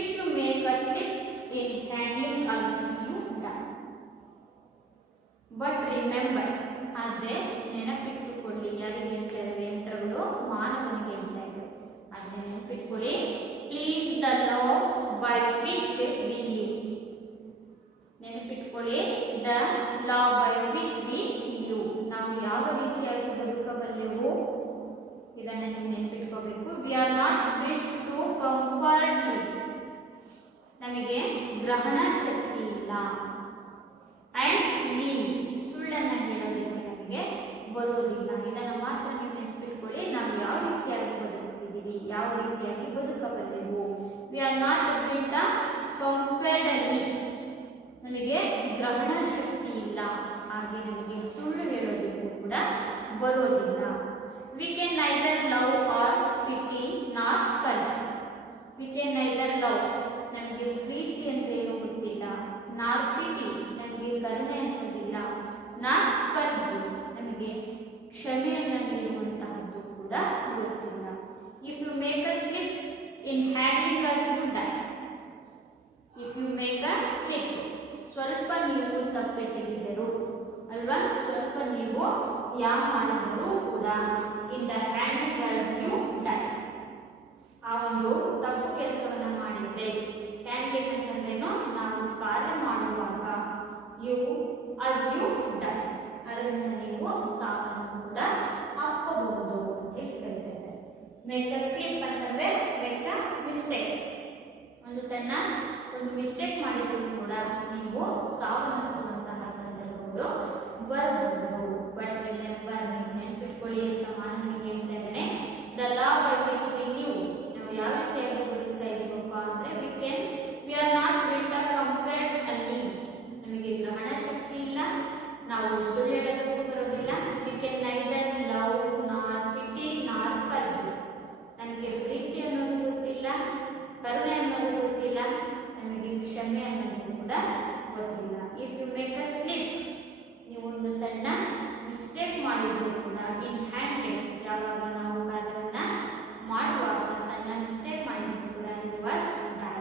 if you make a slip in handling us you die. But remember ಆದರೆ ನೆನಪಿಟ್ಟುಕೊಳ್ಳಿ, ಯಾರಿಗೆ ಹೇಳ್ತಾ ಇದ್ದಾವೆ ಯಂತ್ರಗಳು ಮಾನವನಿಗೆ ಹೇಳ್ತಾ ಇದ್ದಾವೆ, ಆದರೆ ನೆನಪಿಟ್ಕೊಳ್ಳಿ. Please the law by which we live, ನೆನಪಿಟ್ಕೊಳ್ಳಿ the law by which we live, ನಾವು ಯಾವ ರೀತಿಯಾಗಿ ಬದುಕಬಲ್ಲೆವು ಇದನ್ನು ನೀವು ನೆನಪಿಟ್ಕೋಬೇಕು. We are not built to comfort, ನಮಗೆ ಗ್ರಹಣ ಶಕ್ತಿ ಇಲ್ಲ. ಆ್ಯಂಡ್ ವಿ ಸುಳ್ಳನ್ನು ಹೇಳೋದಕ್ಕೆ ನಮಗೆ ಬರುವುದಿಲ್ಲ. ಇದನ್ನು ಮಾತ್ರ ನೀವು ನೆನಪಿಟ್ಕೊಳ್ಳಿ. ನಾವು ಯಾವ ರೀತಿಯಾಗಿ ಬದುಕುತ್ತಿದ್ದೀವಿ, ಯಾವ ರೀತಿಯಾಗಿ ಬದುಕಬಲ್ಲೆವು. ವಿ ಆರ್ ನಾಟ್ ಬಿಲ್ಟ್ ಕಂಫರ್ಟಲಿ, ನಮಗೆ ಗ್ರಹಣ ಶಕ್ತಿ ಇಲ್ಲ, ಹಾಗೆ ನಮಗೆ ಸುಳ್ಳು ಹೇಳೋದಕ್ಕೂ ಕೂಡ ಬರೋದಿಲ್ಲ. We can neither love or pity not forgive, we can neither love ನಮಗೆ ಪ್ರೀತಿ ಅಂತ ಏನೂ ಗೊತ್ತಿಲ್ಲ, ನಾಟ್ ಪಿಟಿ ನಮಗೆ ಕರುಣೆ ಅನ್ನೋದಿಲ್ಲ, ನಾಟ್ ಫರ್ಗಿವ್ ನಮಗೆ ಕ್ಷಮೆಯನ್ನು ನೀಡುವಂತಹದ್ದು ಕೂಡ ಗೊತ್ತಿಲ್ಲ. If you make a slip in handling us you die, if you make a slip ಸ್ವಲ್ಪ ನೀವು ತಪ್ಪಿಸದಿದ್ದರು ಅಲ್ವಾ, ಸ್ವಲ್ಪ ನೀವು ಮಾಡಿದರೂ ಕೂಡ in the handling us you die, ಆ ಒಂದು ತಪ್ಪು ಕೆಲಸವನ್ನು ಮಾಡಿದರೆ. ಹ್ಯಾಂಡ್ಲಿಂಗ್ ಅಂತಂದ್ರೇನು, ನಾವು ಕಾರ್ಯ ಮಾಡುವಾಗ ಯು ಅಸ್ ಯು ಡೈ, ಅದರಿಂದ ನೀವು ಸಾವನ್ನು ಕೂಡ ಹಾಕಬಹುದು ಅಂತ ಹೇಳ್ತಾರೆ. ಮೇಕ್ ಅ ಸ್ಲಿಪ್ ಅಂತಂದರೆ ಮೇಕ್ ಅ ಮಿಸ್ಟೇಕ್, ಒಂದು ಸಣ್ಣ ಮಿಸ್ಟೇಕ್ ಮಾಡಿದರೂ ಕೂಡ ನೀವು ಸಾವನ್ನಪ್ಪುವಂತಹ ಸಂದರ್ಭಗಳು ಬರಬಹುದು. ಬಟ್ ರಿಮೆಂಬರ್ ನೀವು ನೆನಪಿಟ್ಕೊಳ್ಳಿ ಅಂತ ಮಾನವನಿಗೆ ಹೇಳ್ತಾ ಇದ್ದಾನೆ. The law by which we live, ನಾವು ಯಾವ ರೀತಿಯಾಗಿ ಬದುಕ್ತಾ ಇದ್ದೀವಪ್ಪ ಅಂದರೆ we are not built a comfort ಅಲ್ಲಿ, ನಮಗೆ ಗ್ರಹಣ ಶಕ್ತಿ ಇಲ್ಲ, ನಾವು ಸುಳ್ಳು ಹೇಳೋದಕ್ಕೂ ಬರೋದಿಲ್ಲ. We can neither love not pity not forgive, ನಮಗೆ ಪ್ರೀತಿ ಅನ್ನೋದು ಗೊತ್ತಿಲ್ಲ, ಕರುಣೆ ಅನ್ನೋದು ಗೊತ್ತಿಲ್ಲ, ನಮಗೆ ಕ್ಷಮೆ ಅನ್ನೋದು ಕೂಡ ಗೊತ್ತಿಲ್ಲ. If you make a slip, ನೀವು ಒಂದು ಸಣ್ಣ ಮಿಸ್ಟೇಕ್ ಮಾಡಿದ್ರು ಕೂಡ ಇನ್ ಹ್ಯಾಂಡ್ಲಿಂಗ್, ಯಾವಾಗ ನಾವು ಕಾರ್ಯವನ್ನು ಮಾಡುವಾಗ ಸಣ್ಣ ಮಿಸ್ಟೇಕ್ ಮಾಡಿದ್ರು ಕೂಡ ಇದು ವಾಸ್ ಡೈ,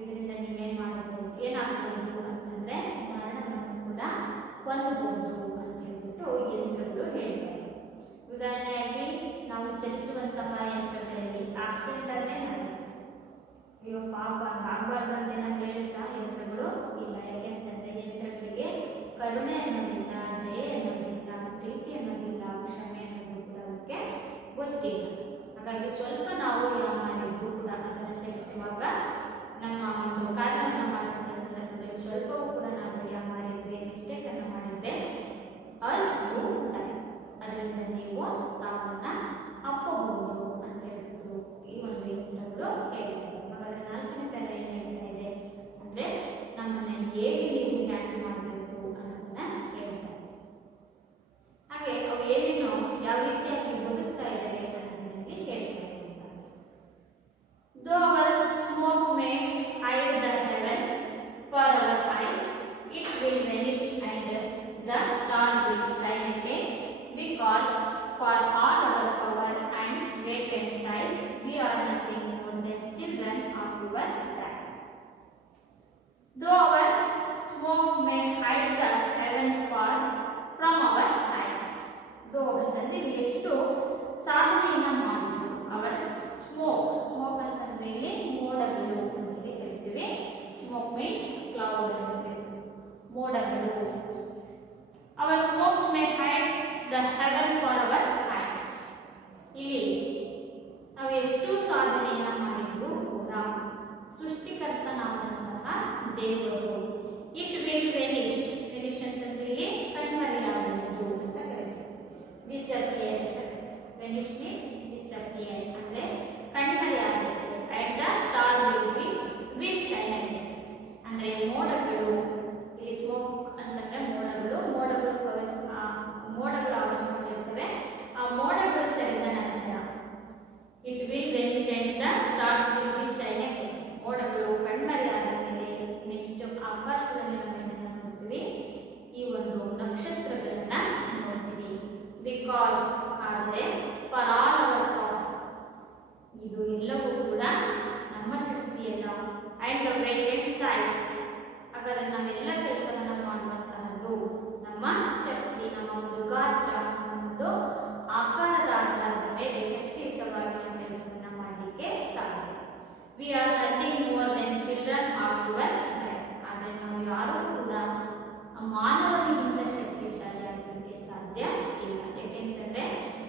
ಇದರಿಂದ ನೀವೇನು ಮಾಡಬಹುದು, ಏನಾಗಬಹುದು ಅಂತಂದರೆ ಮರಣವನ್ನು ಕೂಡ ಹೊಂದಬಹುದು ಅಂತ ಹೇಳ್ಬಿಟ್ಟು ಯಂತ್ರಗಳು ಹೇಳ್ತಾರೆ. ಉದಾಹರಣೆಯಾಗಿ ನಾವು ಚಲಿಸುವಂತಹ ಯಂತ್ರಗಳಲ್ಲಿ ಆಕ್ಸಿಡೆಂಟನ್ನೇ ನಡೆಯುತ್ತೆ, ಅಯ್ಯೋ ಪಾಪ ಆಗಬಾರ್ದು ಅಂತ ನಾವು ಹೇಳ್ತಾ ಯಂತ್ರಗಳು ಇಲ್ಲ. ಯಾಕೆಂತಂದರೆ ಯಂತ್ರಗಳಿಗೆ ಕರುಣೆ ಅನ್ನೋದಿಲ್ಲ, ದಯೆ ಅನ್ನೋದಿಲ್ಲ, ಪ್ರೀತಿ ಅನ್ನೋದಿಲ್ಲ, ಕ್ಷಮೆ ಅನ್ನೋದು ಕೂಡ ಅವಕ್ಕೆ ಗೊತ್ತಿಲ್ಲ. ಹಾಗಾಗಿ ಸ್ವಲ್ಪ ನಾವು ಮಾಡಿದ್ರು ಕೂಡ ಅದನ್ನು ಚಲಿಸುವಾಗ ನಮ್ಮ ಒಂದು ಕಾರ್ಯವನ್ನು ಮಾಡುವಂಥ ಸಂದರ್ಭದಲ್ಲಿ ಸ್ವಲ್ಪವೂ ಕೂಡ ನಾವು ಮಾಡಿದರೆ ಮಿಸ್ಟೇಕನ್ನು ಮಾಡಿದರೆ ಅಸ್ ಯು ಡೈ, ಅದರಿಂದ ನೀವು ಸಾವನ್ನು ಅಪ್ಪಬಹುದು ಅಂತ ಹೇಳ್ಬಿಟ್ಟು ಈ ಒಂದು ಯಂತ್ರಗಳು ಹೇಳ್ತಾರೆ. ಹಾಗಾದರೆ ನಾಲ್ಕನೇ ಪ್ಯಾರ ಏನು ಹೇಳ್ತಾ ಇದೆ ಅಂದರೆ ನಮ್ಮನ್ನು the star will shine again, because for all our power and weight and size, we are nothing more than children of your pride. Though our smoke may hide the heaven far from our eyes. Though ಅಂತಂದ್ರೆ ಇಲ್ಲಿ ಎಷ್ಟು ಸಾಧನೆಯನ್ನ ಮಾಡಿದ್ರು. ಅವರ smoke ಅಂತಂದ್ರೆ ಇಲ್ಲಿ ಮೋಡಗಳು ಅಂತ ಕರಿತೀವಿ. ಸ್ಮೋಕ್ ಮೀನ್ಸ್ ಕ್ಲೌಡ್ ಅಂತ ಕರಿತೀವಿ. ಮೋಡಗಳು. Our smokes may hide the heaven for our eyes. ಇಲ್ಲಿ ನಾವು ಎಷ್ಟು ಸಾಧನೆಯನ್ನ ಮಾಡಿದ್ರು ಕೂಡ ಸೃಷ್ಟಿಕರ್ತನಾದಂತಹ ದೇವರು ಇಟ್ ವಿಲ್ ವೆನಿಶ್ ಅಂತಂದ್ರೆ ಕಣ್ಮರೆಯಾಗುವುದು ಅಂತ ಕರೀತೀವಿ. ಡಿಸಪಿಯರ್ ವೆನಿಶ್ ಮೀನ್ಸ್ ಡಿಸಪಿಯರ್ ಅಂದ್ರೆ ಕಣ್ಮರೆಯಾಗುವುದು. And the star will shine again ಅಂದ್ರೆ ಮೋಡಗಳು. ಇಲ್ಲಿ ಸ್ಮೋಕ್ ಅಂತಂದ್ರೆ ಮೋಡಗಳು ಆವರಿಸಿಕೊಂಡಿರ್ತವೆ. ಆ ಮೋಡಗಳು ಸರಿದ ನಂತರ it will vanish and the stars will be shine again. ಮೋಡಗಳು ಕಣ್ಮರೆಯಾದ ಮೇಲೆ ನೆಕ್ಸ್ಟ್ ಆಕಾಶದಲ್ಲಿ ನಾವು ನೋಡ್ತೀವಿ, ಈ ಒಂದು ನಕ್ಷತ್ರಗಳನ್ನ ನೋಡ್ತೀವಿ. ಬಿಕಾಸ್ ಆದರೆ ಫಾರ್ ಆಲ್ ಅವರ್ ಪವರ್, ಇದು ಎಲ್ಲವೂ ಕೂಡ ನಮ್ಮ ಶಕ್ತಿಯಲ್ಲ. ಅಂಡ್ ವೇಟ್ ಸೈಜ್, ಹಾಗಾದ್ರೆ ನಾವೆಲ್ಲ ಕೆಲಸವನ್ನ ಮಾಡುವಂತಹದ್ದು ನಮ್ಮ ಶಕ್ತಿ, ನಮ್ಮ ಒಂದು ಗಾತ್ರ, ನಮ್ಮ ಒಂದು ಆಕಾರದ ಆಧಾರದ ಮೇಲೆ ಶಕ್ತಿಯುತವಾಗಿ ನಾವು ಕೆಲಸವನ್ನ ಮಾಡಲಿಕ್ಕೆ ಸಾಧ್ಯ. We are nothing more than children of your pride. ಆದರೆ ನಾವು ಯಾರೂ ಕೂಡ ಮಾನವನಿಗಿಂತ ಶಕ್ತಿಶಾಲಿ ಆಗಲಿಕ್ಕೆ ಸಾಧ್ಯ ಇಲ್ಲ. ಯಾಕೆಂತಂದ್ರೆ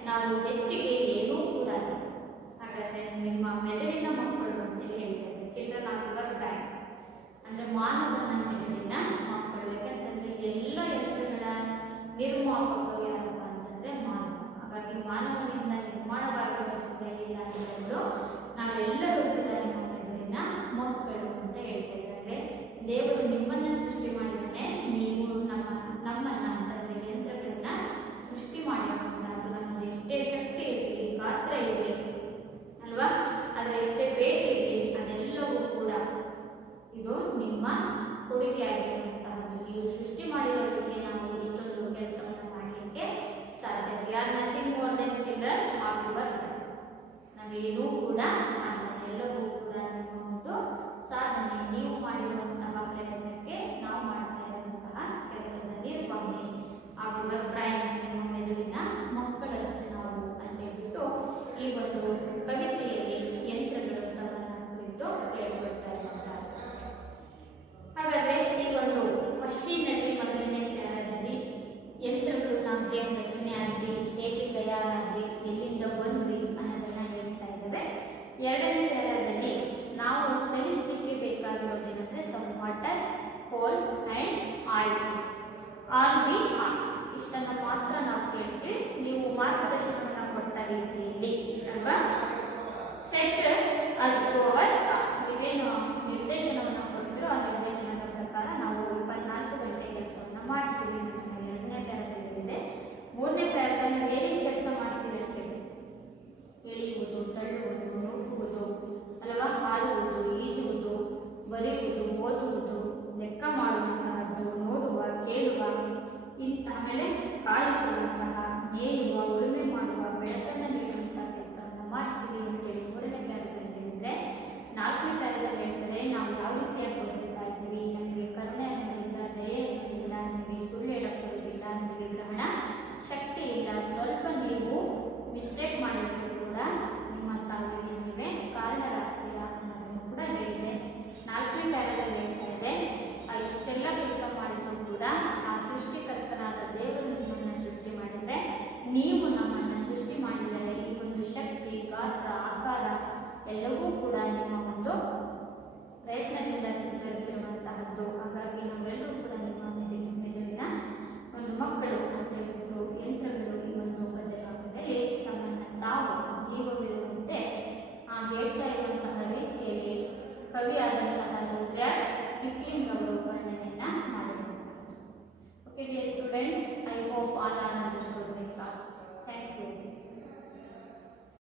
ನಾವು ಹೆಚ್ಚಿಗೆ ಏನೂ ಕೂಡ ಇಲ್ಲ. ಹಾಗಾದ್ರೆ ನಿಮ್ಮ ಮೆದುಳಿನ ಮಕ್ಕಳು ಅಂತ ಹೇಳ್ತಾರೆ, ಚಿಲ್ಡ್ರನ್ ಆಫ್ ಯುವರ್ ಪ್ರೈಡ್ ಅಂದ್ರೆ ಮಾನವನ ಮೆದುಳಿನ ಮಕ್ಕಳು. ಯಾಕೆಂತಂದ್ರೆ ಎಲ್ಲ ಯಂತ್ರಗಳ ನಿರ್ಮಾಪಕರು ಯಾರಪ್ಪ ಅಂತಂದ್ರೆ ಮಾನವ. ಹಾಗಾಗಿ ಮಾನವನಿಂದ ನಿರ್ಮಾಣವಾಗಿರುವಂತಹ ಎಲ್ಲ ಯಂತ್ರಗಳು ನಾವೆಲ್ಲರೂ ಕೂಡ ನಿಮ್ಮ ಮೆದುಳಿನ ಮಕ್ಕಳು ಅಂತ ಹೇಳ್ತಾ ಇದ್ದಾರೆ. ದೇವರು ನಿಮ್ಮನ್ನು ಸೃಷ್ಟಿ ಮಾಡಿದರೆ ನೀವು ನಮ್ಮನ್ನ ಅಂತಂದ್ರೆ ಯಂತ್ರಗಳನ್ನ ಸೃಷ್ಟಿ ಮಾಡಿರುವಂತಹದ್ದು. ನಮ್ಮದು ಎಷ್ಟೇ ಶಕ್ತಿ ಇರಲಿ, ಗಾತ್ರ ಇರಲಿ ಅಲ್ವಾ, ಅದರ ಎಷ್ಟೇ ವೇಟ್ ಇರಲಿ, ಅದೆಲ್ಲವೂ ಕೂಡ ಇದು ನಿಮ್ಮ ಕೊಡುಗೆಯಾಗಿರುವಂತಹದ್ದು. ನೀವು ಸೃಷ್ಟಿ ಮಾಡಿರೋದಕ್ಕೆ ನಾವು ಇಷ್ಟೊಂದು ಕೆಲಸವನ್ನು ಮಾಡಲಿಕ್ಕೆ ಸಾಧ್ಯ. We are nothing more than children of your pride. ನಾವೇನೂ ಕೂಡ ಅಲ್ಲ, ಎಲ್ಲವೂ ಕೂಡ ನಿಮ್ಮ ಒಂದು ಸಾಧನೆ, ನೀವು ಮಾಡಿರುವಂತಹ ಪ್ರಯತ್ನಕ್ಕೆ ನಾವು ಮಾಡ್ತಾ ಇರುವಂತಹ ಕೆಲಸದ ನಿರ್ವಹಣೆ ಆಫ್ ಯುವರ್ ಪ್ರೈಡ್. ನಿಮ್ಮ ಮೆದುಳಿನ ಮಕ್ಕಳಷ್ಟು ನಾವು ಅಂತ ಹೇಳ್ಬಿಟ್ಟು ಈ ಒಂದು ಕವಿತೆಯಲ್ಲಿ ಯಂತ್ರಗಳು ತಮ್ಮನ್ನ ಕುರಿತು ಹೇಳ್ಕೊಳ್ತಾ ಇರುವಂತಹ. ಹಾಗಾದ್ರೆ ಈ ಒಂದು ಮಷೀನಲ್ಲಿ ಮೊದಲನೇ ಪ್ಯಾರಾದಲ್ಲಿ ಯಂತ್ರಗಳು ನಾವು ಹೇಗೆ ರಚನೆ ಆಗಲಿ, ಹೇಗೆ ತಯಾರಾಗಲಿ, ಎಲ್ಲಿಂದ ಬಂದ್ವಿ ಅನ್ನೋದನ್ನ ಹೇಳ್ತಾ ಇದ್ದೇವೆ. ಎರಡನೇ ಪ್ಯಾರಾದಲ್ಲಿ ನಾವು ಚಲಿಸಲಿಕ್ಕೆ ಬೇಕಾಗಿರೋದೇನೆಂದ್ರೆ some water, coal and oil are be ask. ಇಷ್ಟನ್ನು ಮಾತ್ರ ನಾವು ಕೇಳ್ತೀವಿ. ನೀವು ಮಾರ್ಗದರ್ಶನವನ್ನು ಕೊಡ್ತಾ ರೀತಿಯಲ್ಲಿ ಅಲ್ವಾ. Set us to our task. ನೀವೇನು ನಿರ್ದೇಶನವನ್ನು ಕೊಡ್ತೀರೋ ಆ ನಿರ್ದೇಶನದ ಪ್ರಕಾರ ನಾವು 24 ಗಂಟೆ ಕೆಲಸವನ್ನು ಮಾಡ್ತೀವಿ. ಎರಡನೇ ಪ್ಯಾರಾದಲ್ಲಿ. ಮೂರನೇ ಪ್ಯಾರಾದಲ್ಲಿ ನಾವು ಏನೇನು ಕೆಲಸ ಮಾಡ್ತೀವಿ ಅಂತ ಹೇಳಿ, ಎಳೆಯುವುದು, ತಳ್ಳುವುದು, ನುಗ್ಗುವುದು ಅಲ್ವಾ, ಹಾರುವುದು, ಈಜುವುದು, ಬರೆಯುವುದು, ಓದುವುದು, ಲೆಕ್ಕ ಮಾಡುವಂತಹದ್ದು, ನೋಡುವ, ಕೇಳುವ, ಆಮೇಲೆ ಕಾಯಿಸುವಂತಹ, ನೇಯುವ, ಉಳುಮೆ ಮಾಡುವ, ಬೆಳಕನ್ನು ನೀಡುವಂತಹ ಕೆಲಸವನ್ನು ಮಾಡ್ತೀವಿ ಅಂತೇಳಿ ಮೂರನೇ ಪ್ಯಾರಾದಲ್ಲಿ ಹೇಳಿದ್ರೆ, ನಾಲ್ಕನೇ ಪ್ಯಾರಾದಲ್ಲಿ ಹೇಳ್ತಾರೆ ನಾವು ಯಾವ ರೀತಿಯಾಗಿ ಬದುಕ್ತಾ ಇದ್ದೀವಿ, ನಮಗೆ ಕರುಣೆ ಅನ್ನೋದಿಲ್ಲ, ದಯೆ ಅನ್ನೋದಿಲ್ಲ, ನಮಗೆ ಸುಳ್ಳು ಹೇಳಕ್ಕೆ ಬರೋದಿಲ್ಲ, ನಮಗೆ ಗ್ರಹಣ ಶಕ್ತಿ ಇಲ್ಲ, ಸ್ವಲ್ಪ ನೀವು ಮಿಸ್ಟೇಕ್ ಮಾಡಿದ್ರು ಕೂಡ ನಿಮ್ಮ ಸಾವಿಗೆ ನೀವೇ ಕಾರಣರಾಗ್ತೀರಾ ಅನ್ನೋದನ್ನು ಕೂಡ ಹೇಳಿದೆ. ನಾಲ್ಕನೇ ಪ್ಯಾರಾದಲ್ಲಿ ಹೇಳ್ತಾ ಇದೆ, ಇಷ್ಟೆಲ್ಲ ಕೆಲಸ ಮಾಡಿದ್ರು ಕೂಡ ಆ ಸೃಷ್ಟಿಕರ್ತನಾದ ದೇವರು ನಿಮ್ಮನ್ನು ಸೃಷ್ಟಿ ಮಾಡಿದರೆ, ನೀವು ನಮ್ಮನ್ನು ಸೃಷ್ಟಿ ಮಾಡಿದರೆ ಈ ಒಂದು ಶಕ್ತಿ, ಗಾತ್ರ, ಆಕಾರ ಎಲ್ಲವೂ ಕೂಡ ನಿಮ್ಮ ಒಂದು ಪ್ರಯತ್ನದಿಂದ ಸಿದ್ಧರಿರುವಂತಹದ್ದು. ಹಾಗಾಗಿ ನಾವೆಲ್ಲರೂ ಕೂಡ ನಿಮ್ಮ ಮೆದುಳಿನ ಒಂದು ಮಕ್ಕಳು ಅಂತ ಹೇಳ್ಬಿಟ್ಟು ಯಂತ್ರಗಳು ಈ ಒಂದು ಪದ್ಯಕಾವ್ಯದಲ್ಲಿ ತಮ್ಮನ್ನು ತಾವು ಜೀವವಿರುವಂತೆ ಹೇಳ್ತಾ ಇರುವಂತಹ ರೀತಿಯಲ್ಲಿ ಕವಿಯಾದಂತಹ ರುಡ್ಯಾರ್ಡ್ ಕಿಪ್ಲಿಂಗ್ ಅವರು ವರ್ಣನೆಯನ್ನ ಮಾಡಿರುವಂಥದ್ದು. Okay dear students, I hope all are